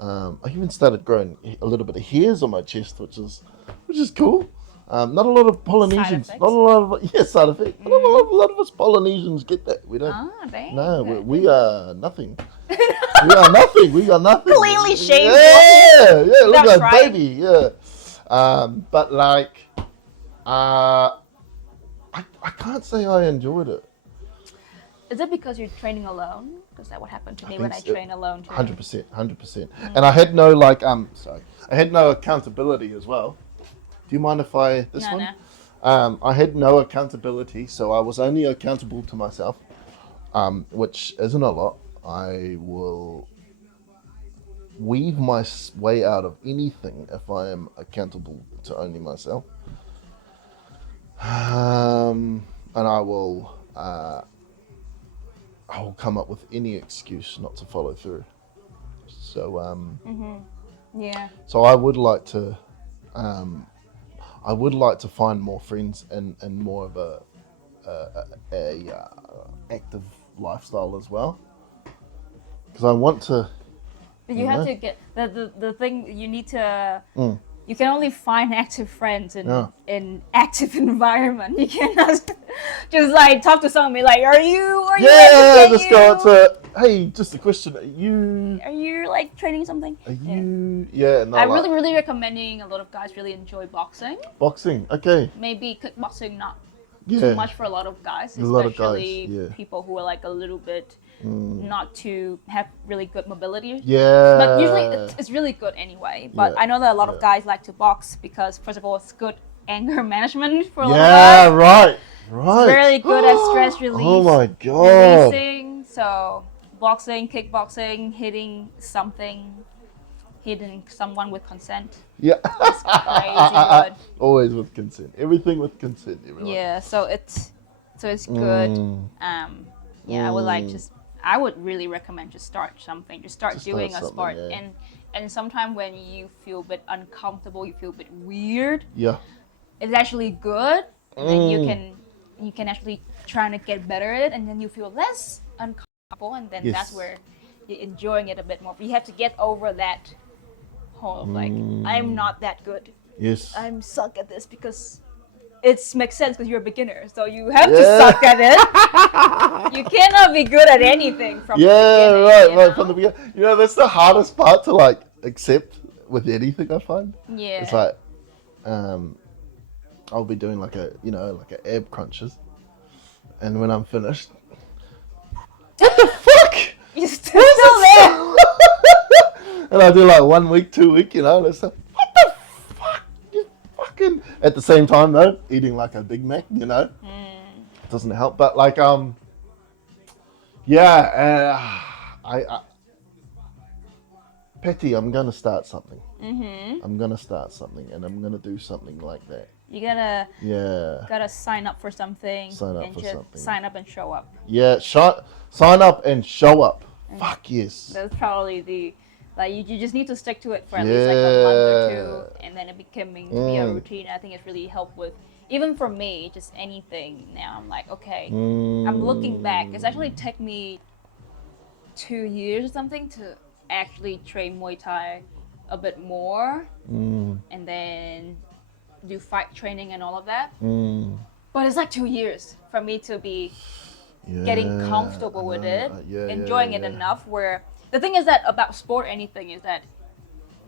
I even started growing a little bit of hairs on my chest, which is cool. Not a lot of Polynesians, Side effects. not a lot of side effects. Not a lot of us Polynesians get that. We don't. Dang. No, we are nothing. We are nothing. We are nothing. Clearly shaved. Yeah. Look That's like right. baby. Yeah. But like, I can't say I enjoyed it. Is it because you're training alone? Because that what happened to me when I train alone too. 100%. And I had no I had no accountability as well. Do you mind if I No. I had no accountability, so I was only accountable to myself, which isn't a lot. I will weave my way out of anything if I am accountable to only myself. And I will come up with any excuse not to follow through. So Yeah. so I would like to find more friends and more of a active lifestyle as well, because I want to. But you have to get the thing you need to. You can only find active friends in active environment. You cannot just like talk to someone and be like, "Are you Let's go to. Hey, just a question. Are you like training something? you? Yeah. No. I'm really recommending. A lot of guys really enjoy boxing. Boxing. Okay. Maybe kickboxing not Yeah. too much for a lot of guys, A lot of especially guys, yeah. people who are like a little bit not to have really good mobility. Yeah. But usually it's really good anyway. But Yeah. I know that a lot of guys like to box because first of all, it's good anger management for a lot of Yeah. guys. Right. It's very good at stress release. Oh my god. Releasing. So boxing, kickboxing, hitting someone with consent. Yeah. Crazy good. Always with consent. Everything with consent. Everyone. Yeah, so it's good. Yeah, I would really recommend just start something. Just start Just doing start a something, sport. yeah. And sometimes when you feel a bit uncomfortable, you feel a bit weird, Yeah. it's actually good. And then Mm. you can actually try to get better at it, and then you feel less uncomfortable, and then that's Yes. where you're enjoying it a bit more. But you have to get over that whole like I'm not that good. Yes. I'm suck at this because it makes sense because you're a beginner, so you have to Yeah. suck at it. You cannot be good at anything from the Yeah, beginning. right, you right know? from the beginning. You know, that's the hardest part to like accept with anything. I find Yeah. it's like, I'll be doing like a ab crunches, and when I'm finished, what the fuck? You're still there. And I do like 1 week, 2 week, and it's like, what the fuck? You fucking. At the same time though, eating like a Big Mac, doesn't help. But like, yeah, I Petty, I'm gonna start something. I'm gonna start something, and I'm gonna do something like that. You Yeah, gotta sign up for something. Sign up and for just something. sign up and show up. yeah. Sign up and show up. Fuck yes. That's probably the like you just need to stick to it for at least like a month or two, and then it becoming to be a routine. I think it's really helped with even for me, just anything. Now I'm like, okay, I'm looking back. It's actually took me 2 years or something to actually train Muay Thai a bit more, and then do fight training and all of that. But it's like 2 years for me to be getting comfortable with it, enjoying it enough where the thing is that about sport anything is that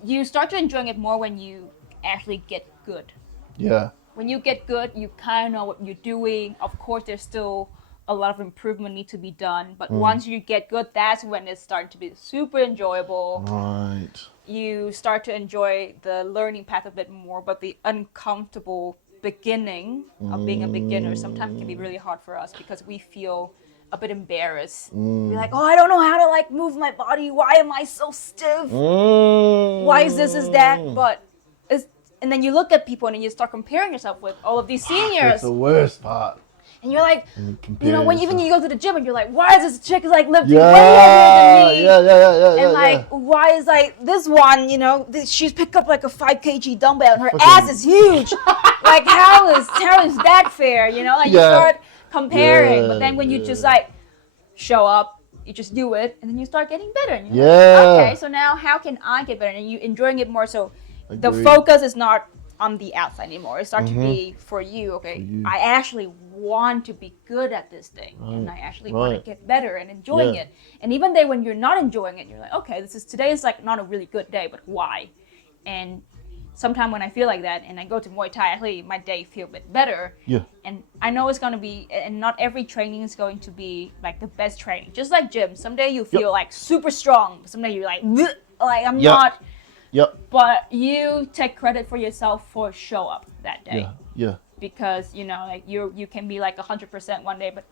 you start to enjoying it more when you actually get good. Yeah. When you get good, you kind of know what you're doing. Of course, there's still a lot of improvement need to be done, but once you get good, that's when it's starting to be super enjoyable. Right. You start to enjoy the learning path a bit more, but the uncomfortable beginning of being a beginner sometimes can be really hard for us because we feel a bit embarrassed. We're like, oh, I don't know how to like move my body. Why am I so stiff? Why is this is that? But it's, and then you look at people and then you start comparing yourself with all of these That's seniors, the worst part. and you're like, Compare you know, when even yourself. you go to the gym and you're like, why is this chick like lifting way heavier than me? Yeah. And like, why is like this one, you know, she's picked up like a 5 kg dumbbell and her Fucking- ass is huge. Like, how is that fair? You know, like you Yeah. start comparing, Yeah, but then when you yeah. just like show up, you just do it, and then you start getting better. And you're Yeah. like, okay, so now how can I get better? And you enjoying it more. So the Agreed. focus is not on the outside anymore. It starts to be for you. Okay, you. I actually want to be good at this thing, and I actually want to Right. get better and enjoying Yeah. it. And even then, when you're not enjoying it, you're like, okay, today is like not a really good day, but why? And sometimes when I feel like that, and I go to Muay Thai, actually my day feel a bit better. Yeah. And I know it's gonna be, and not every training is going to be like the best training. Just like gym, someday you feel like super strong, someday you're like, "Bleh," like I'm Yep. not. Yep. But you take credit for yourself for show up that day, Yeah. because you know, like you can be like 100% one day, but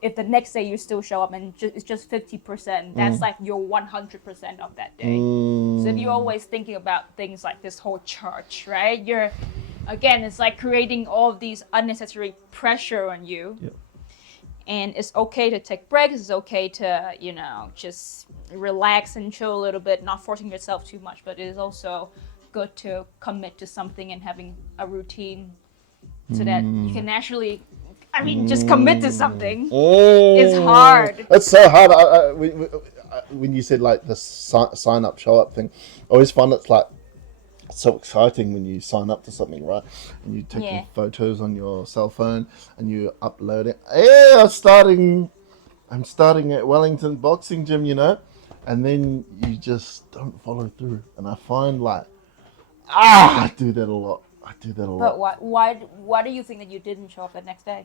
if the next day you still show up and it's just 50%, that's like your 100% of that day. So if you're always thinking about things like this whole church, right? You're, again, it's like creating all of these unnecessary pressure on you. Yep. And it's okay to take breaks. It's okay to, you know, just relax and chill a little bit, not forcing yourself too much. But it is also good to commit to something and having a routine so that you can actually, just commit to something. It's hard. It's so hard. When you said like the sign up, show up thing, I always find it's like so exciting when you sign up to something, right? And you take Yeah. photos on your cell phone and you upload it. Yeah, I'm starting at Wellington Boxing Gym, you know, and then you just don't follow through. And I find like, I do that a lot. But why do you think that you didn't show up the next day?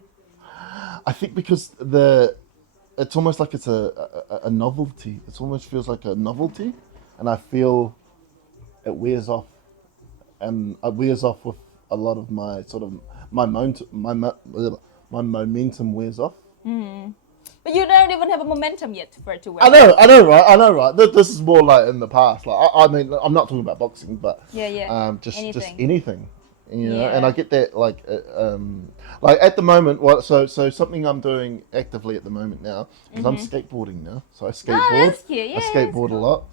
I think because it's almost like it's a novelty. It almost feels like a novelty, and I feel it wears off, and it wears off with a lot of my sort of my momentum wears off. But you don't even have a momentum yet for it to wear. I know, right. This is more like in the past. Like I mean, I'm not talking about boxing, but Yeah. just Anything. anything, you know, Yeah. and I get that like at the moment. What so something I'm doing actively at the moment now is I'm skateboarding now. So I Oh, skateboard. that's cute. Yeah, I that's skateboard a cool. lot,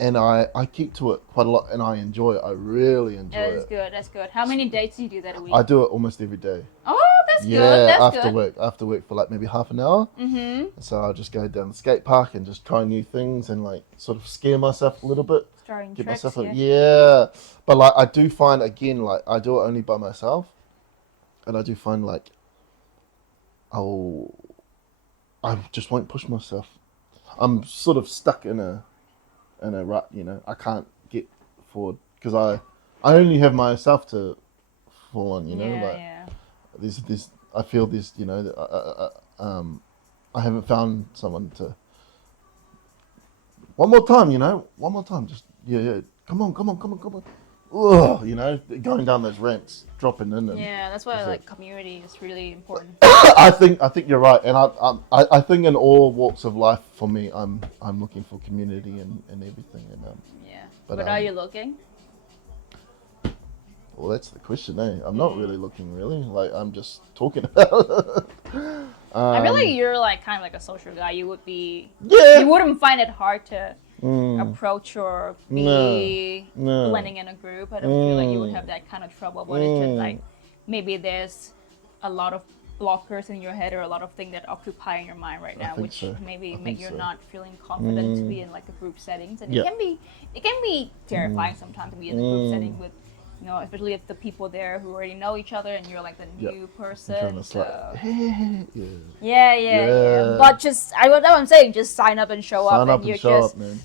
and I keep to it quite a lot, and I enjoy it. I really enjoy That's it. good. That's good. How many days do you do that a week? I do it almost every day. Oh, that's good. Yeah, That's after good. work for like maybe half an hour. Mm-hmm. So I'll just go down the skate park and just try new things and like sort of scare myself a little bit. Starting Get tricks. myself Yeah. yeah. But like I do find again, like I do it only by myself, and I do find like I just won't push myself. I'm sort of stuck in a rut, you know. I can't get forward because I only have myself to fall on, you know. Yeah, Like yeah. there's I feel this, you know. I haven't found someone to. One more time, you know. One more time, just yeah. Come on. Ugh, you know, going down those ramps, dropping in, and Yeah, that's why that's it. like community is really important. I think you're right, and I think in all walks of life for me, I'm looking for community and everything, and Yeah. But, But are you looking? well, that's the question, eh? I'm not really looking, really. Like I'm just talking about it. I feel like you're like kind of like a social guy. You would be. Yeah. You wouldn't find it hard to Mm, approach or No. be No. blending in a group. I don't feel like you would have that kind of trouble. But it's just like maybe there's a lot of blockers in your head or a lot of things that occupy in your mind right now, think which so. maybe I make think you so. not feeling confident to be in like a group settings. And Yeah. it can be terrifying sometimes to be in a group setting with, you know, especially if the people there who already know each other and you're like the Yep. new Trying person. to So. yeah. Yeah. But just that's what I'm saying. Just sign up and show Sign up, up and you and show just up, man.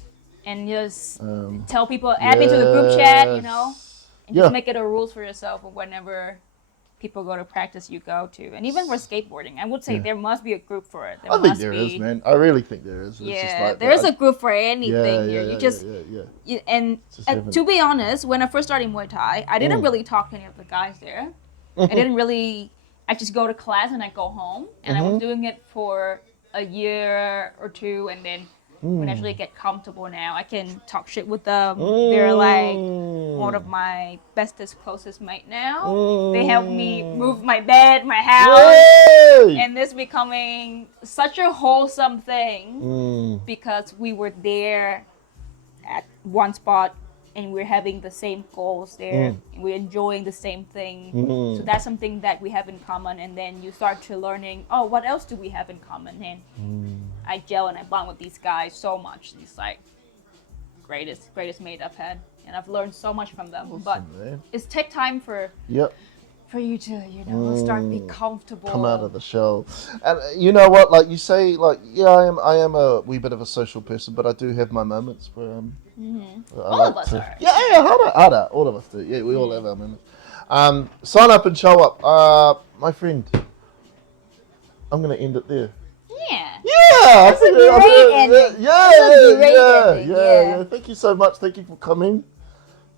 and just Um, tell people, add me to the group chat, you know, yes. and Yeah. just make it a rules for yourself of whenever people go to practice, you go to, and even for skateboarding, I would say Yeah. there must be a group for it. There I think must there be. is, man. I really think there is. It's just Yeah, like, there's I- a group for anything yeah, here. yeah, You just yeah. and Just haven't- to be honest, when I first started Muay Thai, I didn't really talk to any of the guys there. I didn't really. I just go to class and I go home, and I was doing it for a year or two, and then when I actually get comfortable now, I can talk shit with them. They're like one of my bestest, closest mate now. They help me move my bed, my house, Yay! and this becoming such a wholesome thing Mm. because we were there at one spot and we're having the same goals there and we're enjoying the same thing. So that's something that we have in common, and then you start to learning, oh, what else do we have in common? And I gel and I bond with these guys so much. These like greatest mate I've had, and I've learned so much from them. But man. it's take time for Yep. you to, you know, start be comfortable. Come out of the shell, and you know what? Like you say, like yeah, I am a wee bit of a social person, but I do have my moments where All of us are. Yeah, harder. All of us do. Yeah, we all have our moments. Sign up and show up, my friend. I'm gonna end it there. Yeah. Yeah, That's a great ending. That's a great ending, yeah. Thank you so much. Thank you for coming.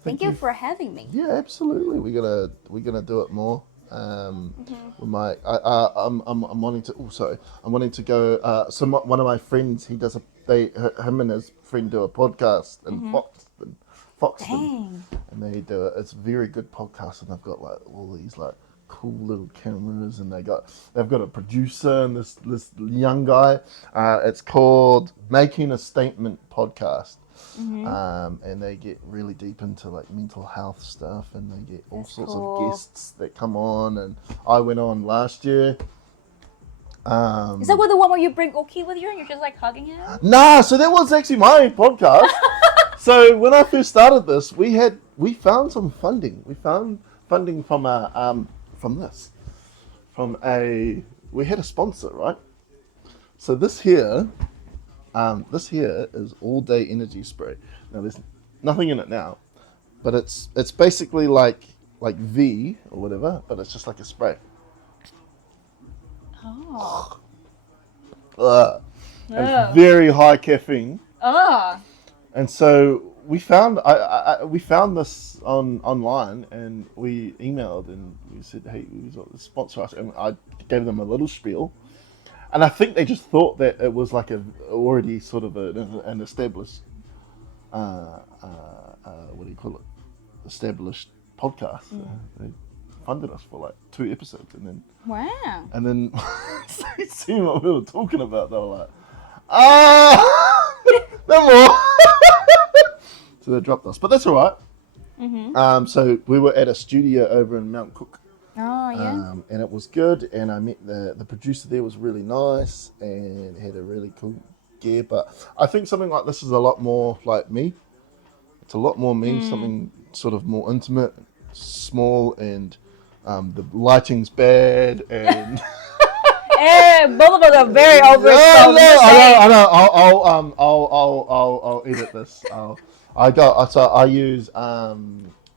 Thank you for having me. Yeah, absolutely. We're gonna do it more. With my I'm wanting to. Oh, sorry. I'm wanting to go. One of my friends, him and his friend do a podcast in Foxton, Dang. and they do it. It's a very good podcast, and they've got like all these like cool little cameras, and they've got a producer and this young guy. It's called Making a Statement Podcast. And they get really deep into like mental health stuff, and they get all sorts of guests that come on, and I went on last year. Is that the one where you bring Oki with you and you're just like hugging him? Nah, so that was actually my podcast. So when I first started this, we found some funding. We found funding from we had a sponsor, right? So this here is All Day Energy Spray. Now there's nothing in it now, but it's basically like V or whatever, but it's just like a spray. Oh. It's very high caffeine. And so we found we found this online, and we emailed and we said, hey, we sponsor us, and I gave them a little spiel, and I think they just thought that it was like a already sort of an established what do you call it? Established podcast. They funded us for like 2 episodes, Wow. and then seeing what we were talking about, they were like, ah, no more. So they dropped us, but that's all right. So we were at a studio over in Mount Cook. Oh, yeah. And it was good, and I met the producer there was really nice and had a really cool gear. But I think something like this is a lot more like me. It's a lot more me, something sort of more intimate, small, and the lighting's bad and. Both of us are very overexposed. I know. I'll edit this.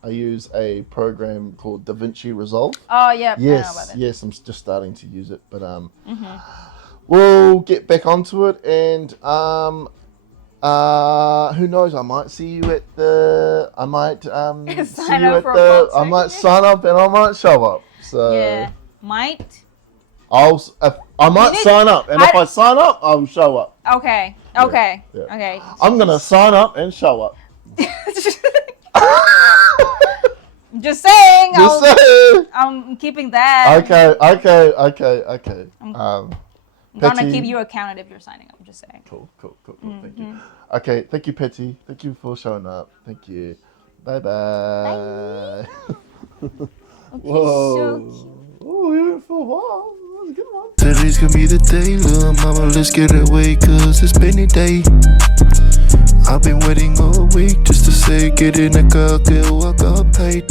I use a program called DaVinci Resolve. Oh yeah. I know about Yes, it. yes, I'm just starting to use it, but we'll get back onto it, and who knows? I might see you at the. I might see Sign you up at for a the. I concert. might sign up and I might show up. So Yeah. Might. I might need- sign up, and if I sign up, I will show up. Okay. Okay. Yeah. Okay. I'm gonna sign up and show up. Just saying. Just saying. I'm keeping that. Okay. I'm gonna Petty. keep you accounted if you're signing up. I'm just saying. Cool. Thank you. Okay, thank you, Petty. Thank you for showing up. Thank you. Bye. Whoa. So cute. Oh, we went for a while. That was a good one. Today's gonna be the day, little mama, let's get away, cause it's Benny Day. I've been waiting all week just to say, get in a car, girl, I got paid.